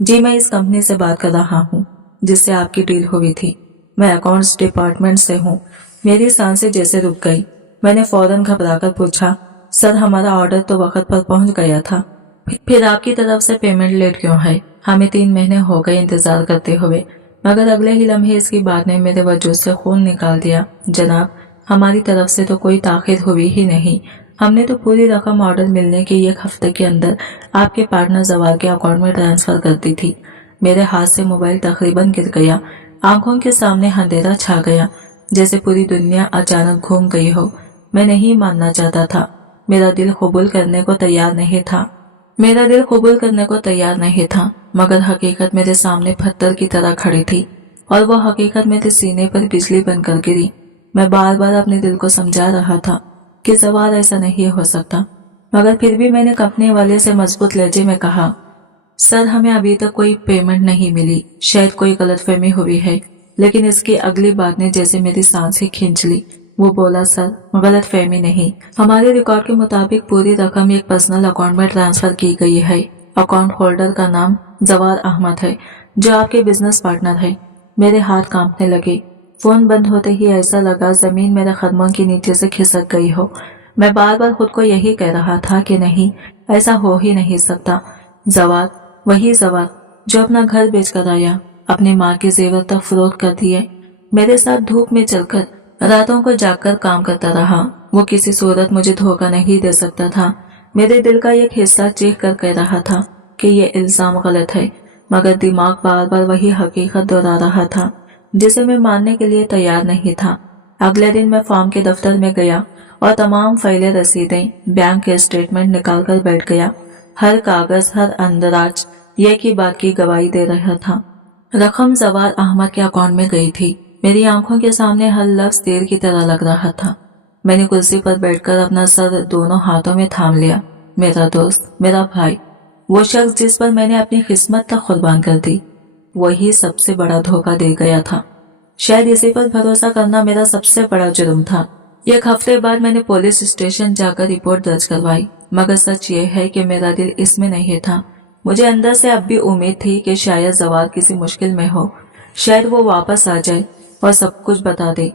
जी मैं इस कंपनी से बात कर रहा हूँ जिससे आपकी डील हुई थी। मैं अकाउंट्स डिपार्टमेंट से हूँ। मेरी सांसें जैसे रुक गई। मैंने फौरन घबराकर पूछा, सर हमारा ऑर्डर तो वक्त पर पहुंच गया था, फिर आपकी तरफ से पेमेंट लेट क्यों है? हमें 3 महीने हो गए इंतजार करते हुए। मगर अगले ही लम्हे इसकी बात ने मेरे वजूद से खून निकाल दिया। जनाब, हमारी तरफ से तो कोई ताखिर हुई ही नहीं। हमने तो पूरी रकम ऑर्डर मिलने के 1 हफ्ते के अंदर आपके पार्टनर जवार के अकाउंट में ट्रांसफर कर दी थी। मेरे हाथ से मोबाइल तकरीबन गिर गया। आंखों के सामने अंधेरा छा गया, जैसे पूरी दुनिया अचानक घूम गई हो। मैं नहीं मानना चाहता था। मेरा दिल कबूल करने को तैयार नहीं था। मगर हकीकत मेरे सामने पत्थर की तरह खड़ी थी, और वो हकीकत मेरे सीने पर बिजली बनकर गिरी। मैं बार बार अपने दिल को समझा रहा था कि जवार ऐसा नहीं हो सकता, मगर फिर भी मैंने कंपनी वाले से मजबूत लहजे में कहा, सर हमें अभी तक कोई पेमेंट नहीं मिली, शायद कोई गलतफहमी हुई है। लेकिन इसकी अगली बात ने जैसे मेरी सांसें खींच ली। वो बोला, सर गलतफहमी नहीं, हमारे रिकॉर्ड के मुताबिक पूरी रकम एक पर्सनल अकाउंट में ट्रांसफर की गई है। अकाउंट होल्डर का नाम जवार अहमद है, जो आपके बिजनेस पार्टनर है। मेरे हाथ कांपने लगे। फोन बंद होते ही ऐसा लगा जमीन मेरे कदमों के नीचे से खिसक गई हो। मैं बार बार खुद को यही कह रहा था कि नहीं, ऐसा हो ही नहीं सकता। जवार, वही जवार जो अपना घर बेचकर आया, अपनी माँ के जेवर तक फरोख्त कर दिए, मेरे साथ धूप में चलकर रातों को जागकर काम करता रहा। वो किसी सूरत मुझे धोखा नहीं दे सकता था। मेरे दिल का एक हिस्सा चीख कर कह रहा था कि ये इल्जाम गलत है, मगर दिमाग बार बार वही हकीकत दोहरा रहा था जिसे मैं मानने के लिए तैयार नहीं था। अगले दिन मैं फार्म के दफ्तर में गया और तमाम फाइलें, रसीदें, बैंक के स्टेटमेंट निकाल कर बैठ गया। हर कागज, हर अंदराज एक ही बात की गवाही दे रहा था, रकम जवार अहमद के अकाउंट में गई थी। मेरी आंखों के सामने हर लफ्ज तीर की तरह लग रहा था। मैंने कुर्सी पर बैठकर अपना सर दोनों हाथों में थाम लिया। मेरा दोस्त, मेरा भाई, वो शख्स जिस पर मैंने अपनी किस्मत तक कुर्बान कर दी, वही सबसे बड़ा धोखा दे गया था। शायद इसी पर भरोसा करना मेरा सबसे बड़ा जुर्म था। 1 हफ्ते बाद मैंने पुलिस स्टेशन जाकर रिपोर्ट दर्ज करवाई, मगर सच ये है कि मेरा दिल इसमें नहीं था। मुझे अंदर से अब भी उम्मीद थी कि शायद जवार किसी मुश्किल में हो, शायद वो वापस आ जाए और सब कुछ बता दे।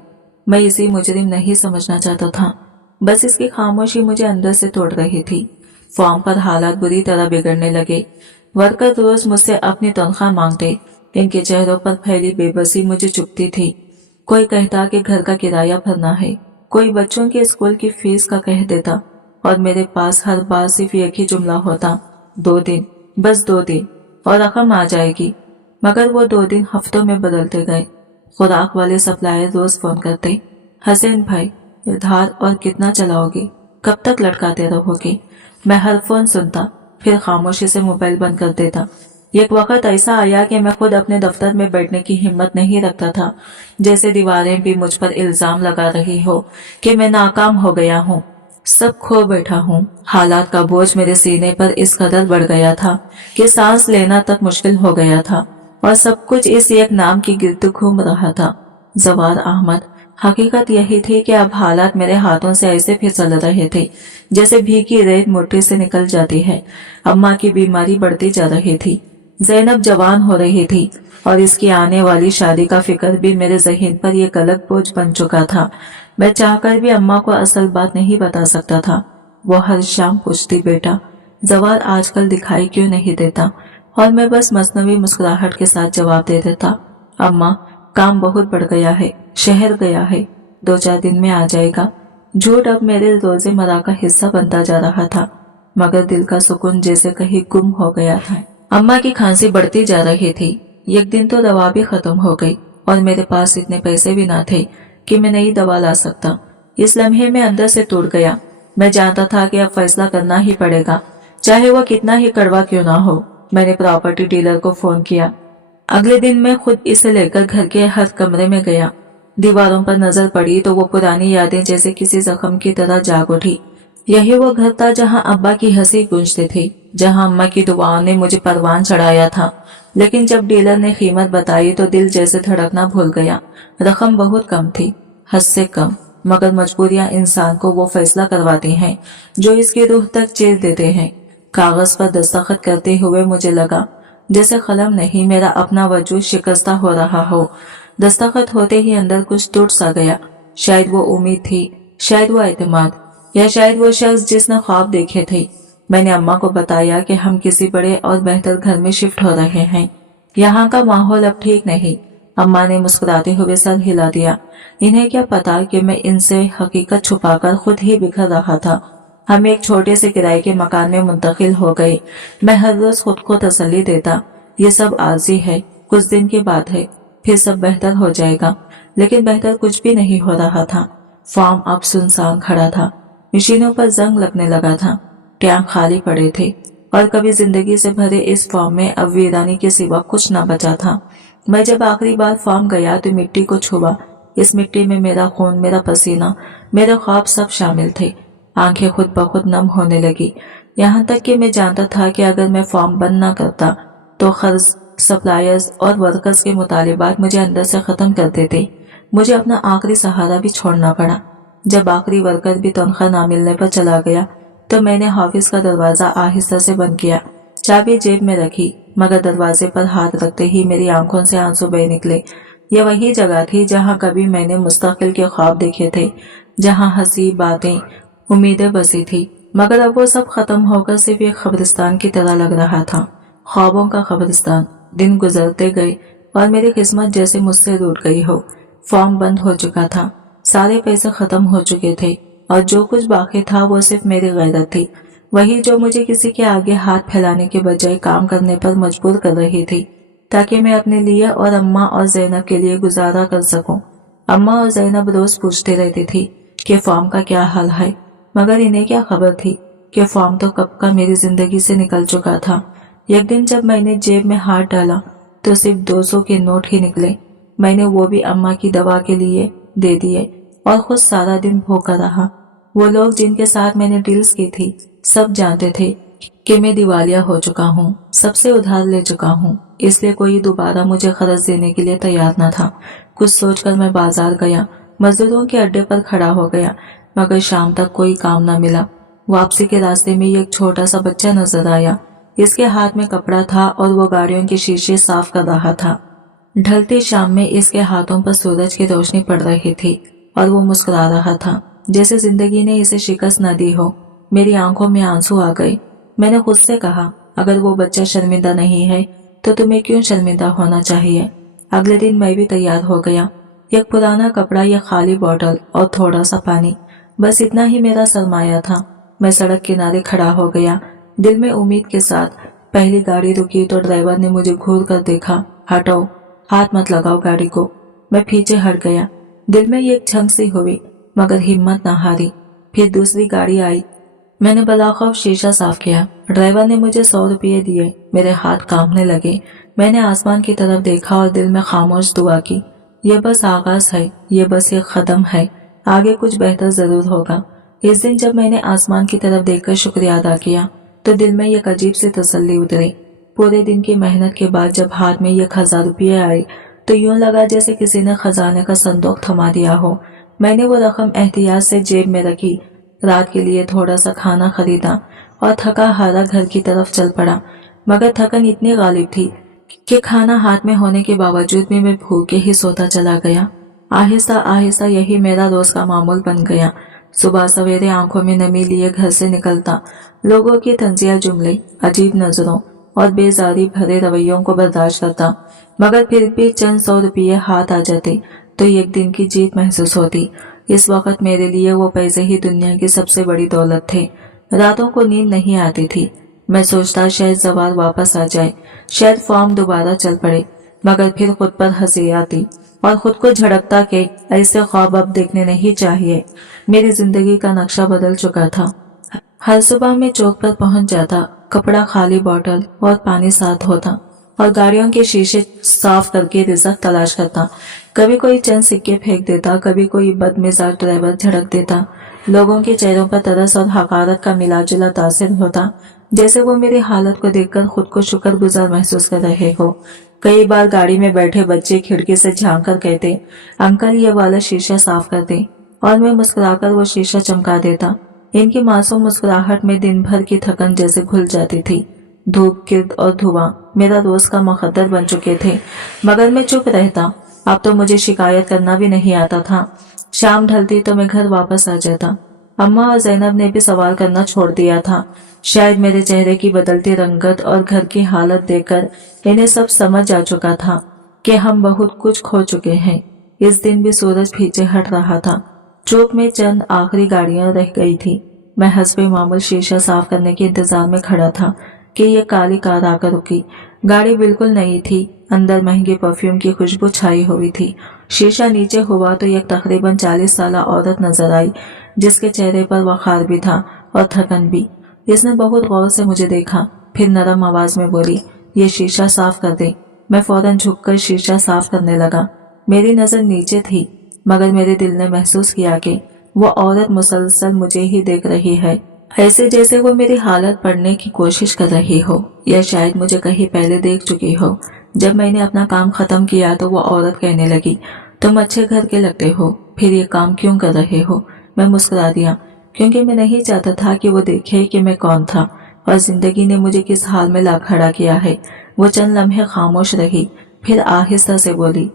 मैं इसी मुजरिम नहीं समझना चाहता था, बस इसकी खामोशी मुझे अंदर से तोड़ रही थी। फॉर्म पर हालात बुरी तरह बिगड़ने लगे। वर्कर रोज मुझसे अपनी तनख्वाह मांगते। इनके चेहरों पर फैली बेबसी मुझे चुभती थी। कोई कहता कि घर का किराया भरना है, कोई बच्चों के स्कूल की फीस का कह देता, और मेरे पास हर बार सिर्फ एक ही जुमला होता, 2 दिन, बस 2 दिन और रकम आ जाएगी। मगर वो 2 दिन हफ्तों में बदलते गए। खुराक वाले सप्लायर रोज फोन करते, हसैन भाई उधार और कितना चलाओगे, कब तक लटकाते रहोगे? मैं हर फोन सुनता, फिर खामोशी से मोबाइल बंद कर देता। एक वक्त ऐसा आया कि मैं खुद अपने दफ्तर में बैठने की हिम्मत नहीं रखता था, जैसे दीवारें भी मुझ पर इल्जाम लगा रही हो कि मैं नाकाम हो गया हूँ, सब खो बैठा हूँ। हालात का बोझ मेरे सीने पर इस कदर बढ़ गया था कि सांस लेना तक मुश्किल हो गया था, और सब कुछ इस एक नाम की गिर्द घूम रहा था, जवार अहमद। हकीकत यही थी कि अब हालात मेरे हाथों से ऐसे फिसल रहे थे जैसे भीगी रेत मुट्ठी से निकल जाती है। अम्मा की बीमारी बढ़ती जा रही थी, ज़ैनब जवान हो रही थी, और इसकी आने वाली शादी का फिक्र भी मेरे ज़हन पर एक अलग बोझ बन चुका था। मैं चाहकर भी अम्मा को असल बात नहीं बता सकता था। वो हर शाम पूछती, बेटा जवार आजकल दिखाई क्यों नहीं देता, और मैं बस मसनवी मुस्कुराहट के साथ जवाब दे देता, अम्मा काम बहुत बढ़ गया है, शहर गया है, 2-4 दिन में आ जाएगा। झूठ अब मेरे रोज़मर्रा का हिस्सा बनता जा रहा था, मगर दिल का सुकून जैसे कहीं गुम हो गया था। अम्मा की खांसी बढ़ती जा रही थी। एक दिन तो दवा भी खत्म हो गई और मेरे पास इतने पैसे भी ना थे कि मैं नई दवा ला सकता। इस लम्हे में अंदर से टूट गया। मैं जानता था कि अब फैसला करना ही पड़ेगा, चाहे वह कितना ही कड़वा क्यों ना हो। मैंने प्रॉपर्टी डीलर को फोन किया। अगले दिन मैं खुद इसे लेकर घर के हर कमरे में गया। दीवारों पर नजर पड़ी तो वो पुरानी यादें जैसे किसी जख्म की तरह जाग उठी। यही वो घर था जहां अब्बा की हंसी गूंजती थी, जहां अम्मा की दुआओं ने मुझे परवान चढ़ाया था। लेकिन जब डीलर ने कीमत बताई तो दिल जैसे धड़कना भूल गया। रकम बहुत कम थी, हद से कम, मगर मजबूरियां इंसान को वो फैसला करवाती हैं जो इसकी रूह तक चीर देते हैं। कागज पर दस्तखत करते हुए मुझे लगा जैसे कलम नहीं, मेरा अपना वजूद शिकस्ता हो रहा हो। दस्तखत होते ही अंदर कुछ टूट सा गया। शायद वो उम्मीद थी, शायद वो एतमाद, या शायद वो शख्स जिसने ख्वाब देखे थे। मैंने अम्मा को बताया कि हम किसी बड़े और बेहतर घर में शिफ्ट हो रहे हैं। यहाँ का माहौल अब ठीक नहीं। अम्मा ने मुस्कुराते हुए सर हिला दिया। इन्हें क्या पता कि मैं इनसे हकीकत छुपाकर खुद ही बिखर रहा था। हम एक छोटे से किराए के मकान में मुंतकिल हो गए। मैं हर रोज खुद को तसल्ली देता, ये सब आरज़ी है, कुछ दिन की बात है, फिर सब बेहतर हो जाएगा। लेकिन बेहतर कुछ भी नहीं हो रहा था। फार्म अब सुनसान खड़ा था, मशीनों पर जंग लगने लगा था, टैंक खाली पड़े थे और कभी जिंदगी से भरे इस फार्म में अब वीरानी के सिवा कुछ न बचा था। मैं जब आखिरी बार फार्म गया तो मिट्टी को छुआ। इस मिट्टी में मेरा खून, मेरा पसीना, मेरे ख्वाब सब शामिल थे। आंखें खुद ब खुद नम होने लगी। यहाँ तक कि मैं जानता था कि अगर मैं फार्म बंद न करता तो खर्च, सप्लायर्स और वर्कर्स के मुतालिबात मुझे अंदर से खत्म कर देते। मुझे अपना आखिरी सहारा भी छोड़ना पड़ा। जब आखिरी वर्कर भी तनख्वाह ना मिलने पर चला गया तो मैंने ऑफिस का दरवाजा आहिस्ता से बंद किया, चाबी जेब में रखी, मगर दरवाजे पर हाथ रखते ही मेरी आंखों से आंसू बह निकले। यह वही जगह थी जहां कभी मैंने मुस्तकिल के ख्वाब देखे थे, जहां हंसी, बातें, उम्मीदें बसी थी। मगर अब वो सब खत्म होकर सिर्फ एक कब्रिस्तान की तरह लग रहा था, ख्वाबों का कब्रिस्तान। दिन गुजरते गए और मेरी किस्मत जैसे मुझसे रूठ गई हो। फॉर्म बंद हो चुका था, सारे पैसे खत्म हो चुके थे और जो कुछ बाकी था वो सिर्फ मेरी गैरत थी, वही जो मुझे किसी के आगे हाथ फैलाने के बजाय काम करने पर मजबूर कर रही थी, ताकि मैं अपने लिए और अम्मा और जैनब के लिए गुजारा कर सकूं। अम्मा और जैनब रोज पूछते रहती थी कि फॉर्म का क्या हाल है, मगर इन्हें क्या खबर थी कि फॉर्म तो कब का मेरी जिंदगी से निकल चुका था। एक दिन जब मैंने जेब में हाथ डाला तो सिर्फ 200 के नोट ही निकले। मैंने वो भी अम्मा की दवा के लिए दे दिए और खुद सारा दिन भूखा रहा। वो लोग जिनके साथ मैंने डील्स की थी सब जानते थे कि मैं दिवालिया हो चुका हूँ, सबसे उधार ले चुका हूँ, इसलिए कोई दोबारा मुझे कर्ज देने के लिए तैयार न था। कुछ सोचकर मैं बाजार गया, मजदूरों के अड्डे पर खड़ा हो गया, मगर शाम तक कोई काम न मिला। वापसी के रास्ते में एक छोटा सा बच्चा नजर आया। इसके हाथ में कपड़ा था और वो गाड़ियों के शीशे साफ कर रहा था। ढलती शाम में इसके हाथों पर सूरज की रोशनी पड़ रही थी और वो मुस्कुरा रहा था, जैसे जिंदगी ने इसे शिकस्त न दी हो। मेरी आंखों में आंसू आ गए। मैंने खुद से कहा, अगर वो बच्चा शर्मिंदा नहीं है तो तुम्हें क्यों शर्मिंदा होना चाहिए। अगले दिन मैं भी तैयार हो गया। एक पुराना कपड़ा, एक खाली बोतल और थोड़ा सा पानी, बस इतना ही मेरा सरमाया था। मैं सड़क किनारे खड़ा हो गया, दिल में उम्मीद के साथ। पहली गाड़ी रुकी तो ड्राइवर ने मुझे घूर कर देखा। हटो, हाथ मत लगाओ गाड़ी को। मैं पीछे हट गया। दिल में एक छंग सी हुई, मगर हिम्मत न हारी। फिर दूसरी गाड़ी आई। मैंने बलाखौफ शीशा साफ किया। ड्राइवर ने मुझे 100 रुपये दिए। मेरे हाथ कांपने लगे। मैंने आसमान की तरफ देखा और दिल में खामोश दुआ की। यह बस आगाज है, ये बस एक कदम है, आगे कुछ बेहतर जरूर होगा। इस दिन जब मैंने आसमान की तरफ देखकर शुक्रिया अदा किया तो दिल में एक अजीब सी तसल्ली उतरी। पूरे दिन की मेहनत के बाद जब हाथ में 1000 रुपये आए तो यूं लगा जैसे किसी ने खजाने का संदूक थमा दिया हो। मैंने वो रकम एहतियात से जेब में रखी, रात के लिए थोड़ा सा खाना खरीदा और थका हारा घर की तरफ चल पड़ा। मगर थकन इतनी गालिब थी कि खाना हाथ में होने के बावजूद भी मैं भूखे ही सोता चला गया। आहिस्ता आहिस्ता यही मेरा रोज का मामूल बन गया। सुबह सवेरे आंखों में नमी लिए घर से निकलता, लोगों की तंजिया जुमले, अजीब नजरों और बेजारी भरे रवैयों को बर्दाश्त करता, मगर फिर भी चंद 100 रुपये हाथ आ जाते तो एक दिन की जीत महसूस होती। इस वक्त मेरे लिए वो पैसे ही दुनिया की सबसे बड़ी दौलत थे। रातों को नींद नहीं आती थी। मैं सोचता शायद जवाब वापस आ जाए, शायद फॉर्म दोबारा चल पड़े, मगर फिर खुद पर हंसी आती और खुद को झड़कता कि ऐसे ख्वाब अब देखने नहीं चाहिए। मेरी जिंदगी का नक्शा बदल चुका था। हर सुबह मैं चौक पर पहुंच जाता, कपड़ा खाली, बॉटल और पानी साथ होता और गाड़ियों के शीशे साफ करके रिजक तलाश करता। कभी कोई चंद सिक्के फेंक देता, कभी कोई बदमिजाज ड्राइवर झड़क देता। लोगों के चेहरों पर तरस और हकारत का मिला जुला तासिर होता, जैसे वो मेरी हालत को देखकर खुद को शुक्रगुजार महसूस कर रहे हो। कई बार गाड़ी में बैठे बच्चे खिड़की से झांक कर कहते, अंकल ये वाला शीशा साफ कर दे, और मैं मुस्कुराकर वो शीशा चमका देता। इनकी मासूम मुस्कुराहट में दिन भर की थकन जैसे घुल जाती थी। धूप, गिर्द और धुआं मेरा रोज का मुकद्दर बन चुके थे, मगर मैं चुप रहता। अब तो मुझे शिकायत करना भी नहीं आता था। शाम ढलती तो मैं घर वापस आ जाता। अम्मा और जैनब ने भी सवाल करना छोड़ दिया था। शायद मेरे चेहरे की बदलती रंगत और घर की हालत देखकर इन्हें सब समझ आ चुका था कि हम बहुत कुछ खो चुके हैं। इस दिन भी सूरज पीछे हट रहा था। चौक में चंद आखिरी गाड़ियां रह गई थी। मैं हस्बे मामूल शीशा साफ करने के इंतजार में खड़ा था कि ये काली कार आकर रुकी। गाड़ी बिल्कुल नई थी, अंदर महंगी परफ्यूम की खुशबू छाई हुई थी। शीशा नीचे हुआ तो एक तकरीबन 40 साल औरत नजर आई, जिसके चेहरे पर वखार भी था और थकन भी। इसने बहुत गौर से मुझे देखा, फिर नरम आवाज में बोली, ये शीशा साफ कर दे। मैं फौरन झुककर शीशा साफ करने लगा। मेरी नजर नीचे थी, मगर मेरे दिल ने महसूस किया कि वो औरत मुसलसल मुझे ही देख रही है, ऐसे जैसे वो मेरी हालत पढ़ने की कोशिश कर रही हो, या शायद मुझे कहीं पहले देख चुकी हो। जब मैंने अपना काम खत्म किया तो वो औरत कहने लगी, तुम अच्छे घर के लगते हो, फिर ये काम क्यों कर रहे हो? मैं मुस्कुरा दिया, क्योंकि मैं नहीं चाहता था कि वो देखे कि मैं कौन था और जिंदगी ने मुझे किस हाल में ला खड़ा किया है। वो चंद लम्हे खामोश रही, फिर आहिस्ता से बोली,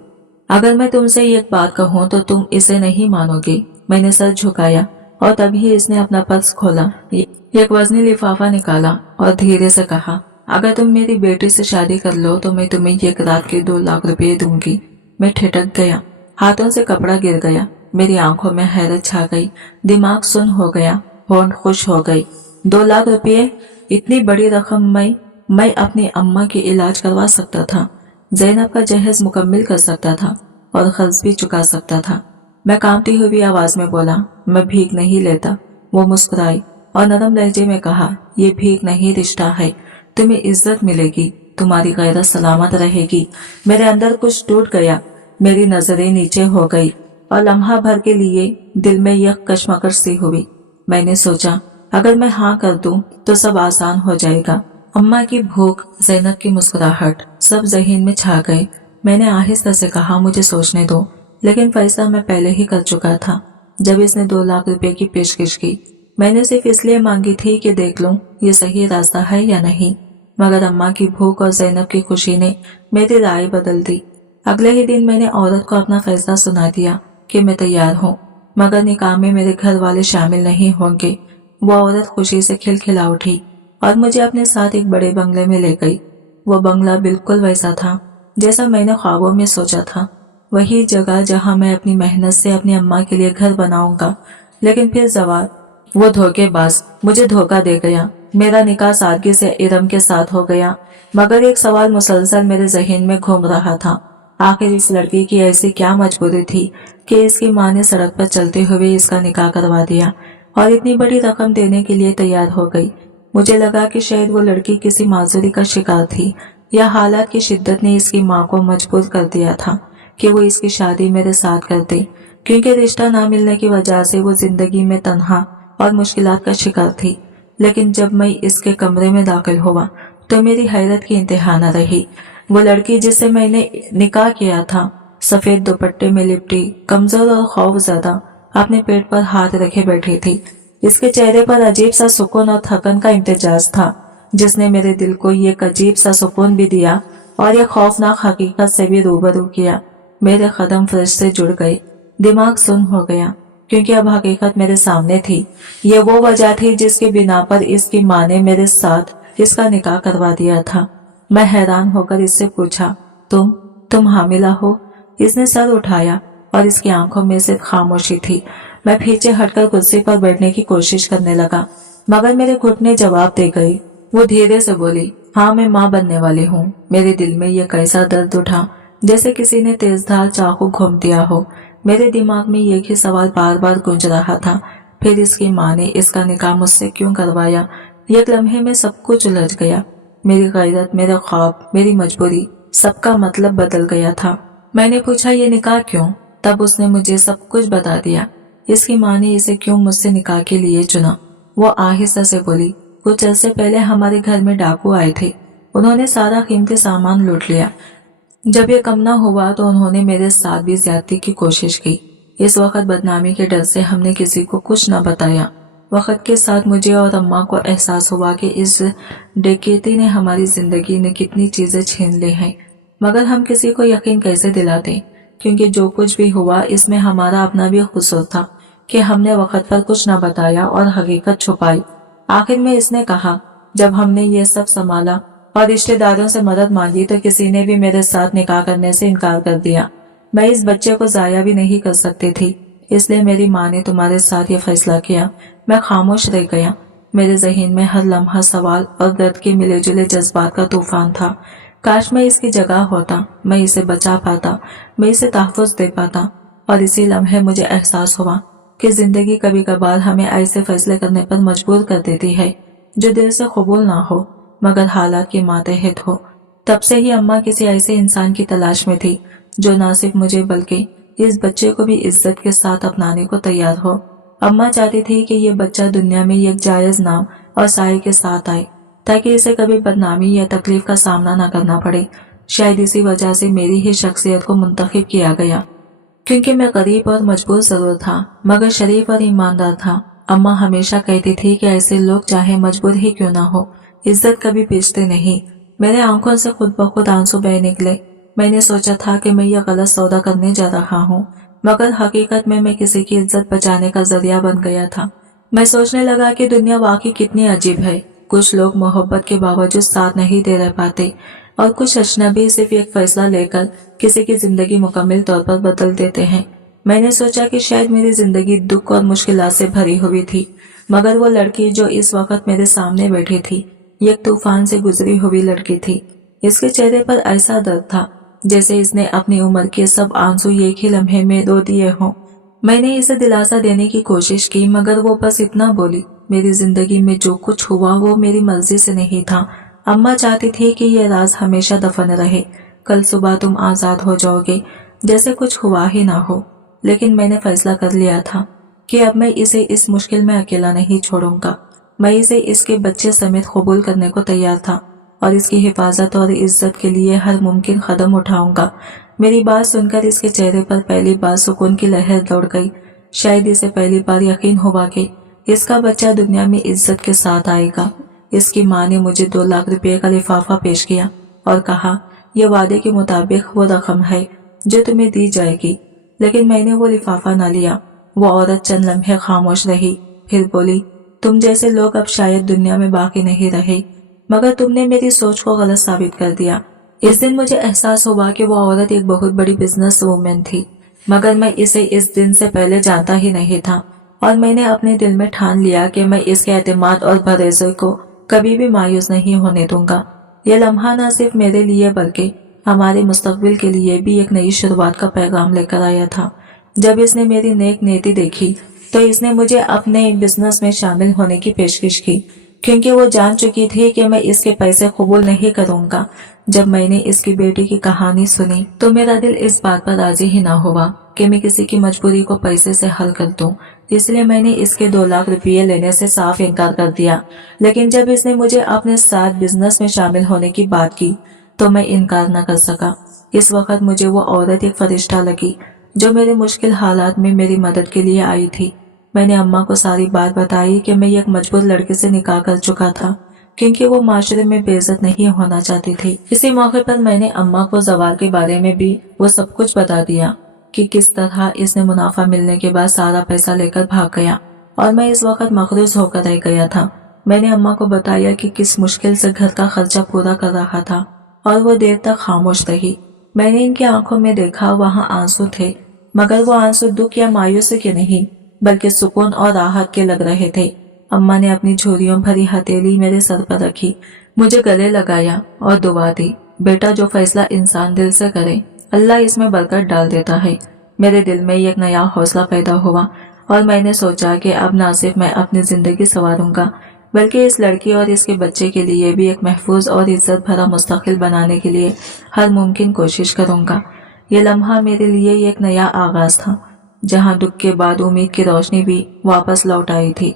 अगर मैं तुमसे एक बात कहूँ तो तुम इसे नहीं मानोगे। मैंने सर झुकाया और तभी इसने अपना पर्स खोला, एक वजनी लिफाफा निकाला और धीरे से कहा, अगर तुम मेरी बेटी से शादी कर लो तो मैं तुम्हें एक रात के 2 लाख रुपए दूंगी। मैं ठिठक गया, हाथों से कपड़ा गिर गया, मेरी आंखों में हैरत छा गई, दिमाग सुन्न हो गया, होंठ खुश हो गई। 2 लाख रुपये, इतनी बड़ी रकम मैं अपनी अम्मा की इलाज करवा सकता था, जैनब का जहेज मुकम्मल कर सकता था और खर्च भी चुका सकता था। मैं कांपती हुई आवाज में बोला, मैं भीख नहीं लेता। वो मुस्कुराई और नरम लहजे में कहा, ये भीख नहीं, रिश्ता है। तुम्हें इज्जत मिलेगी, तुम्हारी गैरत सलामत रहेगी। मेरे अंदर कुछ टूट गया, मेरी नजरें नीचे हो गई और लम्हा भर के लिए दिल में यह कश्मकश सी हुई। मैंने सोचा, अगर मैं हाँ कर दूं तो सब आसान हो जाएगा। अम्मा की भूख, जैनब की मुस्कुराहट, सब जहन में छा गए। मैंने आहिस्ता से कहा, मुझे सोचने दो, लेकिन फैसला मैं पहले ही कर चुका था। जब इसने 2 लाख रुपए की पेशकश की, मैंने सिर्फ इसलिए मांगी थी कि देख लूं ये सही रास्ता है या नहीं, मगर अम्मा की भूख और जैनब की खुशी ने मेरी राय बदल दी। अगले ही दिन मैंने औरत को अपना फैसला सुना दिया कि मैं तैयार हूँ, मगर निकाह में मेरे घर वाले शामिल नहीं होंगे। वो औरत खुशी से खिलखिला उठी और मुझे अपने साथ एक बड़े बंगले में ले गई। वो बंगला बिल्कुल वैसा था जैसा मैंने ख्वाबों में सोचा था, वही जगह जहाँ मैं अपनी मेहनत से अपनी अम्मा के लिए घर बनाऊंगा। लेकिन फिर जवाब, वो धोखेबाज मुझे धोखा दे गया। मेरा निकाह सादगी से इरम के साथ हो गया, मगर एक सवाल मुसलसल मेरे जहन में घूम रहा था, आखिर इस लड़की की ऐसी क्या मजबूरी थी कि इसकी माँ ने सड़क पर चलते हुए इसका निकाह करवा दिया और इतनी बड़ी रकम देने के लिए तैयार हो गई। मुझे लगा कि शायद वो लड़की किसी माजूरी का शिकार थी, या हालात की शिद्दत ने इसकी माँ को मजबूर कर दिया था कि वो इसकी शादी मेरे साथ कर दे, क्योंकि रिश्ता ना मिलने की वजह से वो जिंदगी में तन्हा और मुश्किलात का शिकार थी। लेकिन जब मैं इसके कमरे में दाखिल हुआ तो मेरी हैरत की इंतहा न रही। वो लड़की जिससे मैंने निकाह किया था, सफेद दुपट्टे में लिपटी, कमजोर और खौफजदा, अपने पेट पर हाथ रखे बैठी थी। इसके चेहरे पर अजीब सा सुकून और थकन का इम्तिजाज था, जिसने मेरे दिल को एक अजीब सा सुकून भी दिया और एक खौफनाक हकीकत से भी रूबरू किया। मेरे कदम फर्श से जुड़ गए, दिमाग सुन्न हो गया, क्योंकि अब हकीकत मेरे सामने थी। ये वो वजह थी जिसकी बिना पर इसकी माँ ने मेरे साथ इसका निकाह करवा दिया था। मैं हैरान होकर इससे पूछा, तुम हामिला हो? इसने सर उठाया और इसकी आंखों में सिर्फ खामोशी थी। मैं पीछे हटकर कुर्सी पर बैठने की कोशिश करने लगा, मगर मेरे घुटने जवाब दे गए। वो धीरे से बोली, हाँ मैं माँ बनने वाली हूँ। मेरे दिल में ये कैसा दर्द उठा जैसे किसी ने तेजधार चाकू घोंप दिया हो। मेरे दिमाग में एक ही सवाल बार बार गूंज रहा था, फिर इसकी माँ ने इसका निकाह मुझसे क्यों करवाया। एक लम्हे में सब कुछ उलझ गया। मेरी गैरत, मेरे ख्वाब, मेरी मजबूरी, सबका मतलब बदल गया था। मैंने पूछा, ये निकाह क्यों? तब उसने मुझे सब कुछ बता दिया। इसकी माँ ने इसे क्यों मुझसे निकाह के लिए चुना। वो आहिस्ता से बोली, कुछ अरसे पहले हमारे घर में डाकू आए थे। उन्होंने सारा कीमती सामान लूट लिया। जब ये कम न हुआ तो उन्होंने मेरे साथ भी ज्यादती की कोशिश की। इस वक्त बदनामी के डर से हमने किसी को कुछ न बताया। वक्त के साथ मुझे और अम्मा को एहसास हुआ कि इस डकैती ने हमारी जिंदगी में कितनी चीजें छीन ली हैं, मगर हम किसी को यकीन कैसे दिलाते, क्योंकि जो कुछ भी हुआ इसमें हमारा अपना भी कसूर था कि हमने वक्त पर कुछ न बताया और हकीकत छुपाई। आखिर में इसने कहा, जब हमने ये सब संभाला और रिश्तेदारों से मदद मांगी तो किसी ने भी मेरे साथ निकाह करने से इनकार कर दिया। मैं इस बच्चे को जाया भी नहीं कर सकती थी, इसलिए मेरी माँ ने तुम्हारे साथ ये फैसला किया। मैं खामोश रह गया। मेरे ज़हन में हर लम्हा सवाल और दर्द के मिले जुले जज्बात का तूफान था। काश मैं इसकी जगह होता, मैं इसे बचा पाता, मैं इसे तहफ़्फ़ुज़ दे पाता। और इसी लम्हे मुझे एहसास हुआ कि जिंदगी कभी कभार हमें ऐसे फैसले करने पर मजबूर कर देती है जो दिल से कबूल ना हो मगर हालात के मातहत हो। तब से ही अम्मा किसी ऐसे इंसान की तलाश में थी जो ना सिर्फ मुझे बल्कि इस बच्चे को भी इज्जत के साथ अपनाने को तैयार हो। अम्मा चाहती थी कि ये बच्चा दुनिया में एक जायज नाम और साये के साथ आए ताकि इसे कभी बदनामी या तकलीफ का सामना न करना पड़े। शायद इसी वजह से मेरी ही शख्सियत को मुंतखब किया गया, क्योंकि मैं गरीब और मजबूर जरूर था मगर शरीफ और ईमानदार था। अम्मा हमेशा कहती थी कि ऐसे लोग चाहे मजबूर ही क्यों ना हो, इज्जत कभी बेचते नहीं। मेरे आंखों से खुद ब खुद आंसू बह निकले। मैंने सोचा था कि मैं यह गलत सौदा करने जा रहा हूँ, मगर हकीकत में मैं किसी की इज्जत बचाने का जरिया बन गया था। मैं सोचने लगा कि दुनिया वाकई कितनी अजीब है। कुछ लोग मोहब्बत के बावजूद साथ नहीं दे रह पाते और कुछ अजनबी सिर्फ एक फैसला लेकर किसी की जिंदगी मुकम्मल तौर पर बदल देते हैं। मैंने सोचा कि शायद मेरी जिंदगी दुख और मुश्किलात से भरी हुई थी, मगर वो लड़की जो इस वक्त मेरे सामने बैठी थी एक तूफान से गुजरी हुई लड़की थी। इसके चेहरे पर ऐसा दर्द था जैसे इसने अपनी उम्र के सब आंसू एक ही लम्हे में रो दिए हों। मैंने इसे दिलासा देने की कोशिश की मगर वो बस इतना बोली, मेरी जिंदगी में जो कुछ हुआ वो मेरी मर्जी से नहीं था। अम्मा चाहती थी कि ये राज हमेशा दफन रहे। कल सुबह तुम आजाद हो जाओगे जैसे कुछ हुआ ही ना हो। लेकिन मैंने फैसला कर लिया था कि अब मैं इसे इस मुश्किल में अकेला नहीं छोड़ूंगा। मैं इसे इसके बच्चे समेत कबूल करने को तैयार था और इसकी हिफाजत और इज्जत के लिए हर मुमकिन कदम उठाऊंगा। मेरी बात सुनकर इसके चेहरे पर पहली बार सुकून की लहर दौड़ गई। शायद इसे पहली बार यकीन हुआ कि इसका बच्चा दुनिया में इज्जत के साथ आएगा। इसकी माँ ने मुझे 2 लाख रुपए का लिफाफा पेश किया और कहा, यह वादे के मुताबिक वो रकम है जो तुम्हें दी जाएगी। लेकिन मैंने वो लिफाफा न लिया। वो औरत चंद लम्हे खामोश रही, फिर बोली, तुम जैसे लोग अब शायद दुनिया में बाकी नहीं रहे, मगर तुमने मेरी सोच को गलत साबित कर दिया। इस दिन मुझे एहसास हुआ कि वो औरत एक बहुत बड़ी बिजनेस वूमेन थी, मगर मैं इसे इस दिन से पहले जानता ही नहीं था और मैंने अपने दिल में ठान लिया कि मैं इसके एतमाद और भरोसे को कभी भी मायूस नहीं होने दूंगा। यह लम्हा न सिर्फ मेरे लिए बल्कि हमारे मुस्तकबिल के लिए भी एक नई शुरुआत का पैगाम लेकर आया था। जब इसने मेरी नेक नीति देखी तो इसने मुझे अपने बिजनेस में शामिल होने की पेशकश की, क्योंकि वो जान चुकी थी कि मैं इसके पैसे कबूल नहीं करूंगा। जब मैंने इसकी बेटी की कहानी सुनी तो मेरा दिल इस बात पर राजी ही ना हुआ कि मैं किसी की मजबूरी को पैसे से हल कर दूं। इसलिए मैंने इसके 2 लाख रुपये लेने से साफ इनकार कर दिया। लेकिन जब इसने मुझे अपने साथ बिजनेस में शामिल होने की बात की तो मैं इनकार न कर सका। इस वक्त मुझे वो औरत एक फरिश्ता लगी जो मेरे मुश्किल हालात में मेरी मदद के लिए आई थी। मैंने अम्मा को सारी बात बताई कि मैं एक मजबूर लड़के से निकाह कर चुका था क्योंकि वो माशरे में बेइज्जत नहीं होना चाहती थी। इसी मौके पर मैंने अम्मा को जवाल के बारे में भी वो सब कुछ बता दिया कि किस तरह इसने मुनाफा मिलने के बाद सारा पैसा लेकर भाग गया और मैं इस वक्त मखरूज होकर रह गया था। मैंने अम्मा को बताया कि किस मुश्किल से घर का खर्चा पूरा कर रहा था और वो देर तक खामोश रही। मैंने इनकी आंखों में देखा, वहाँ आंसू थे, मगर वो आंसू दुख या मायूसी के नहीं बल्कि सुकून और राहत के लग रहे थे। अम्मा ने अपनी झुर्रियों भरी हथेली मेरे सर पर रखी, मुझे गले लगाया और दुआ दी, बेटा जो फैसला इंसान दिल से करे اللہ اس میں برکت ڈال دیتا ہے۔ میرے دل میں ایک نیا حوصلہ پیدا ہوا اور میں نے سوچا کہ اب نہ صرف میں اپنی زندگی سنواروں گا بلکہ اس لڑکی اور اس کے بچے کے لیے بھی ایک محفوظ اور عزت بھرا مستقبل بنانے کے لیے ہر ممکن کوشش کروں گا۔ یہ لمحہ میرے لیے ایک نیا آغاز تھا جہاں دکھ کے بعد امید کی روشنی بھی واپس لوٹ آئی تھی۔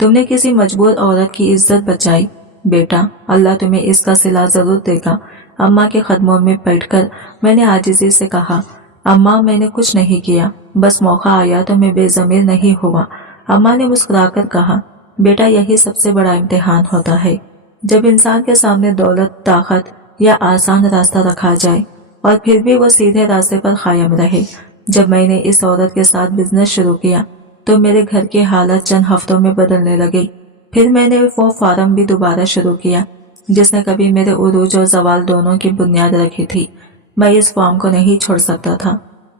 تم نے کسی مجبور عورت کی عزت بچائی بیٹا، اللہ تمہیں اس کا صلہ ضرور دے گا۔ اماں کے قدموں میں بیٹھ کر میں نے عاجزی سے کہا، اماں میں نے کچھ نہیں کیا، بس موقع آیا تو میں بے ضمیر نہیں ہوا۔ اماں نے مسکرا کر کہا، بیٹا یہی سب سے بڑا امتحان ہوتا ہے، جب انسان کے سامنے دولت، طاقت یا آسان راستہ رکھا جائے اور پھر بھی وہ سیدھے راستے پر قائم رہے۔ جب میں نے اس عورت کے ساتھ بزنس شروع کیا تو میرے گھر کی حالت چند ہفتوں میں بدلنے لگی۔ پھر میں نے وہ فارم بھی دوبارہ شروع کیا جس نے کبھی میرے عروج اور زوال دونوں کی بنیاد رکھی تھی۔ میں اس فارم کو نہیں چھوڑ سکتا تھا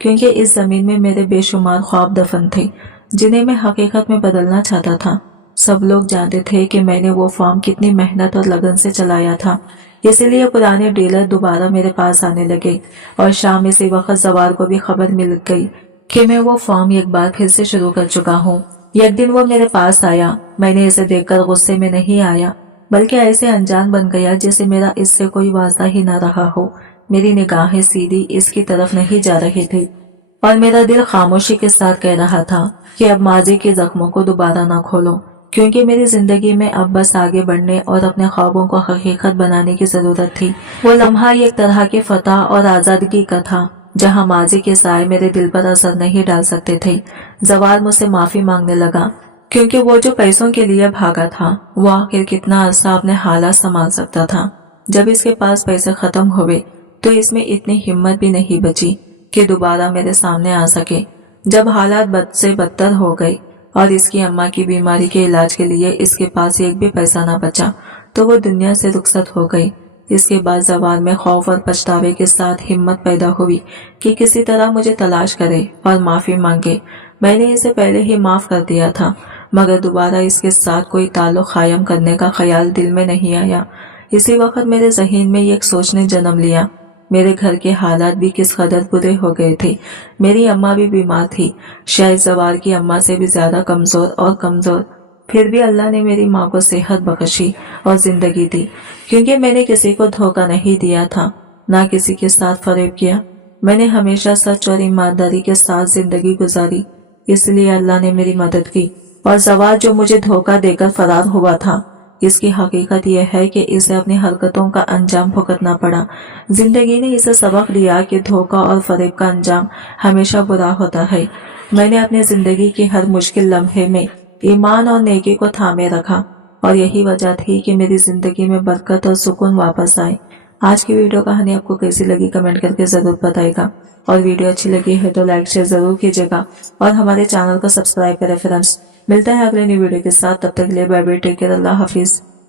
کیونکہ اس زمین میں میرے بے شمار خواب دفن تھے جنہیں میں حقیقت میں بدلنا چاہتا تھا۔ سب لوگ جانتے تھے کہ میں نے وہ فارم کتنی محنت اور لگن سے چلایا تھا، اسی لیے پرانے ڈیلر دوبارہ میرے پاس آنے لگے اور شام اسی وقت زوال کو بھی خبر مل گئی کہ میں وہ فارم ایک بار پھر سے شروع کر چکا ہوں۔ ایک دن وہ میرے پاس آیا، میں نے اسے دیکھ کر غصے میں نہیں آیا بلکہ ایسے انجان بن گیا جیسے میرا اس سے کوئی واسطہ ہی نہ رہا ہو۔ میری نگاہیں سیدھی اس کی طرف نہیں جا رہی تھی اور میرا دل خاموشی کے ساتھ کہہ رہا تھا کہ اب ماضی کے زخموں کو دوبارہ نہ کھولو، کیونکہ میری زندگی میں اب بس آگے بڑھنے اور اپنے خوابوں کو حقیقت بنانے کی ضرورت تھی۔ وہ لمحہ ایک طرح کی فتح اور آزادگی کا تھا جہاں ماضی کے سائے میرے دل پر اثر نہیں ڈال سکتے تھے۔ زوال مجھ سے معافی مانگنے لگا کیونکہ وہ جو پیسوں کے لیے بھاگا تھا وہ آخر کتنا عرصہ اپنے حالات سنبھال سکتا تھا۔ جب اس کے پاس پیسے ختم ہوئے تو اس میں اتنی ہمت بھی نہیں بچی کہ دوبارہ میرے سامنے آ سکے۔ جب حالات بد سے بدتر ہو گئے اور اس کی اماں کی بیماری کے علاج کے لیے اس کے پاس ایک بھی پیسہ نہ بچا تو وہ دنیا سے رخصت ہو گئی۔ اس کے بعد زوال میں خوف اور پچھتاوے کے ساتھ ہمت پیدا ہوئی کہ کسی طرح مجھے تلاش کرے اور معافی مانگے۔ میں نے اسے پہلے ہی معاف کر دیا تھا مگر دوبارہ اس کے ساتھ کوئی تعلق قائم کرنے کا خیال دل میں نہیں آیا۔ اسی وقت میرے ذہن میں ایک سوچ نے جنم لیا، میرے گھر کے حالات بھی کس قدر برے ہو گئے تھے۔ میری اماں بھی بیمار تھی، شاید زوال کی اماں سے بھی زیادہ کمزور اور کمزور، پھر بھی اللہ نے میری ماں کو صحت بخشی اور زندگی دی، کیونکہ میں نے کسی کو دھوکہ نہیں دیا تھا، نہ کسی کے ساتھ فریب کیا۔ میں نے ہمیشہ سچ اور ایمانداری کے ساتھ زندگی گزاری، اس لیے اللہ نے میری مدد کی۔ اور زوال جو مجھے دھوکہ دے کر فرار ہوا تھا، اس کی حقیقت یہ ہے کہ اسے اپنی حرکتوں کا انجام بھگتنا پڑا۔ زندگی نے اسے سبق دیا کہ دھوکہ اور فریب کا انجام ہمیشہ برا ہوتا ہے۔ میں نے اپنی زندگی کی ہر مشکل لمحے میں ایمان اور نیکی کو تھامے رکھا اور یہی وجہ تھی کہ میری زندگی میں برکت اور سکون واپس آئے۔ آج کی ویڈیو کہانی آپ کو کیسی لگی کمنٹ کر کے ضرور بتائے گا، اور ویڈیو اچھی لگی ہے تو لائک شیئر ضرور کیجیے گا اور ہمارے چینل کو سبسکرائب کریں۔ فرینڈس، ملتا ہے اگلے نیو ویڈیو کے ساتھ، تب تک کے لیے بائے بائے، ٹیک کیئر، اللہ حافظ۔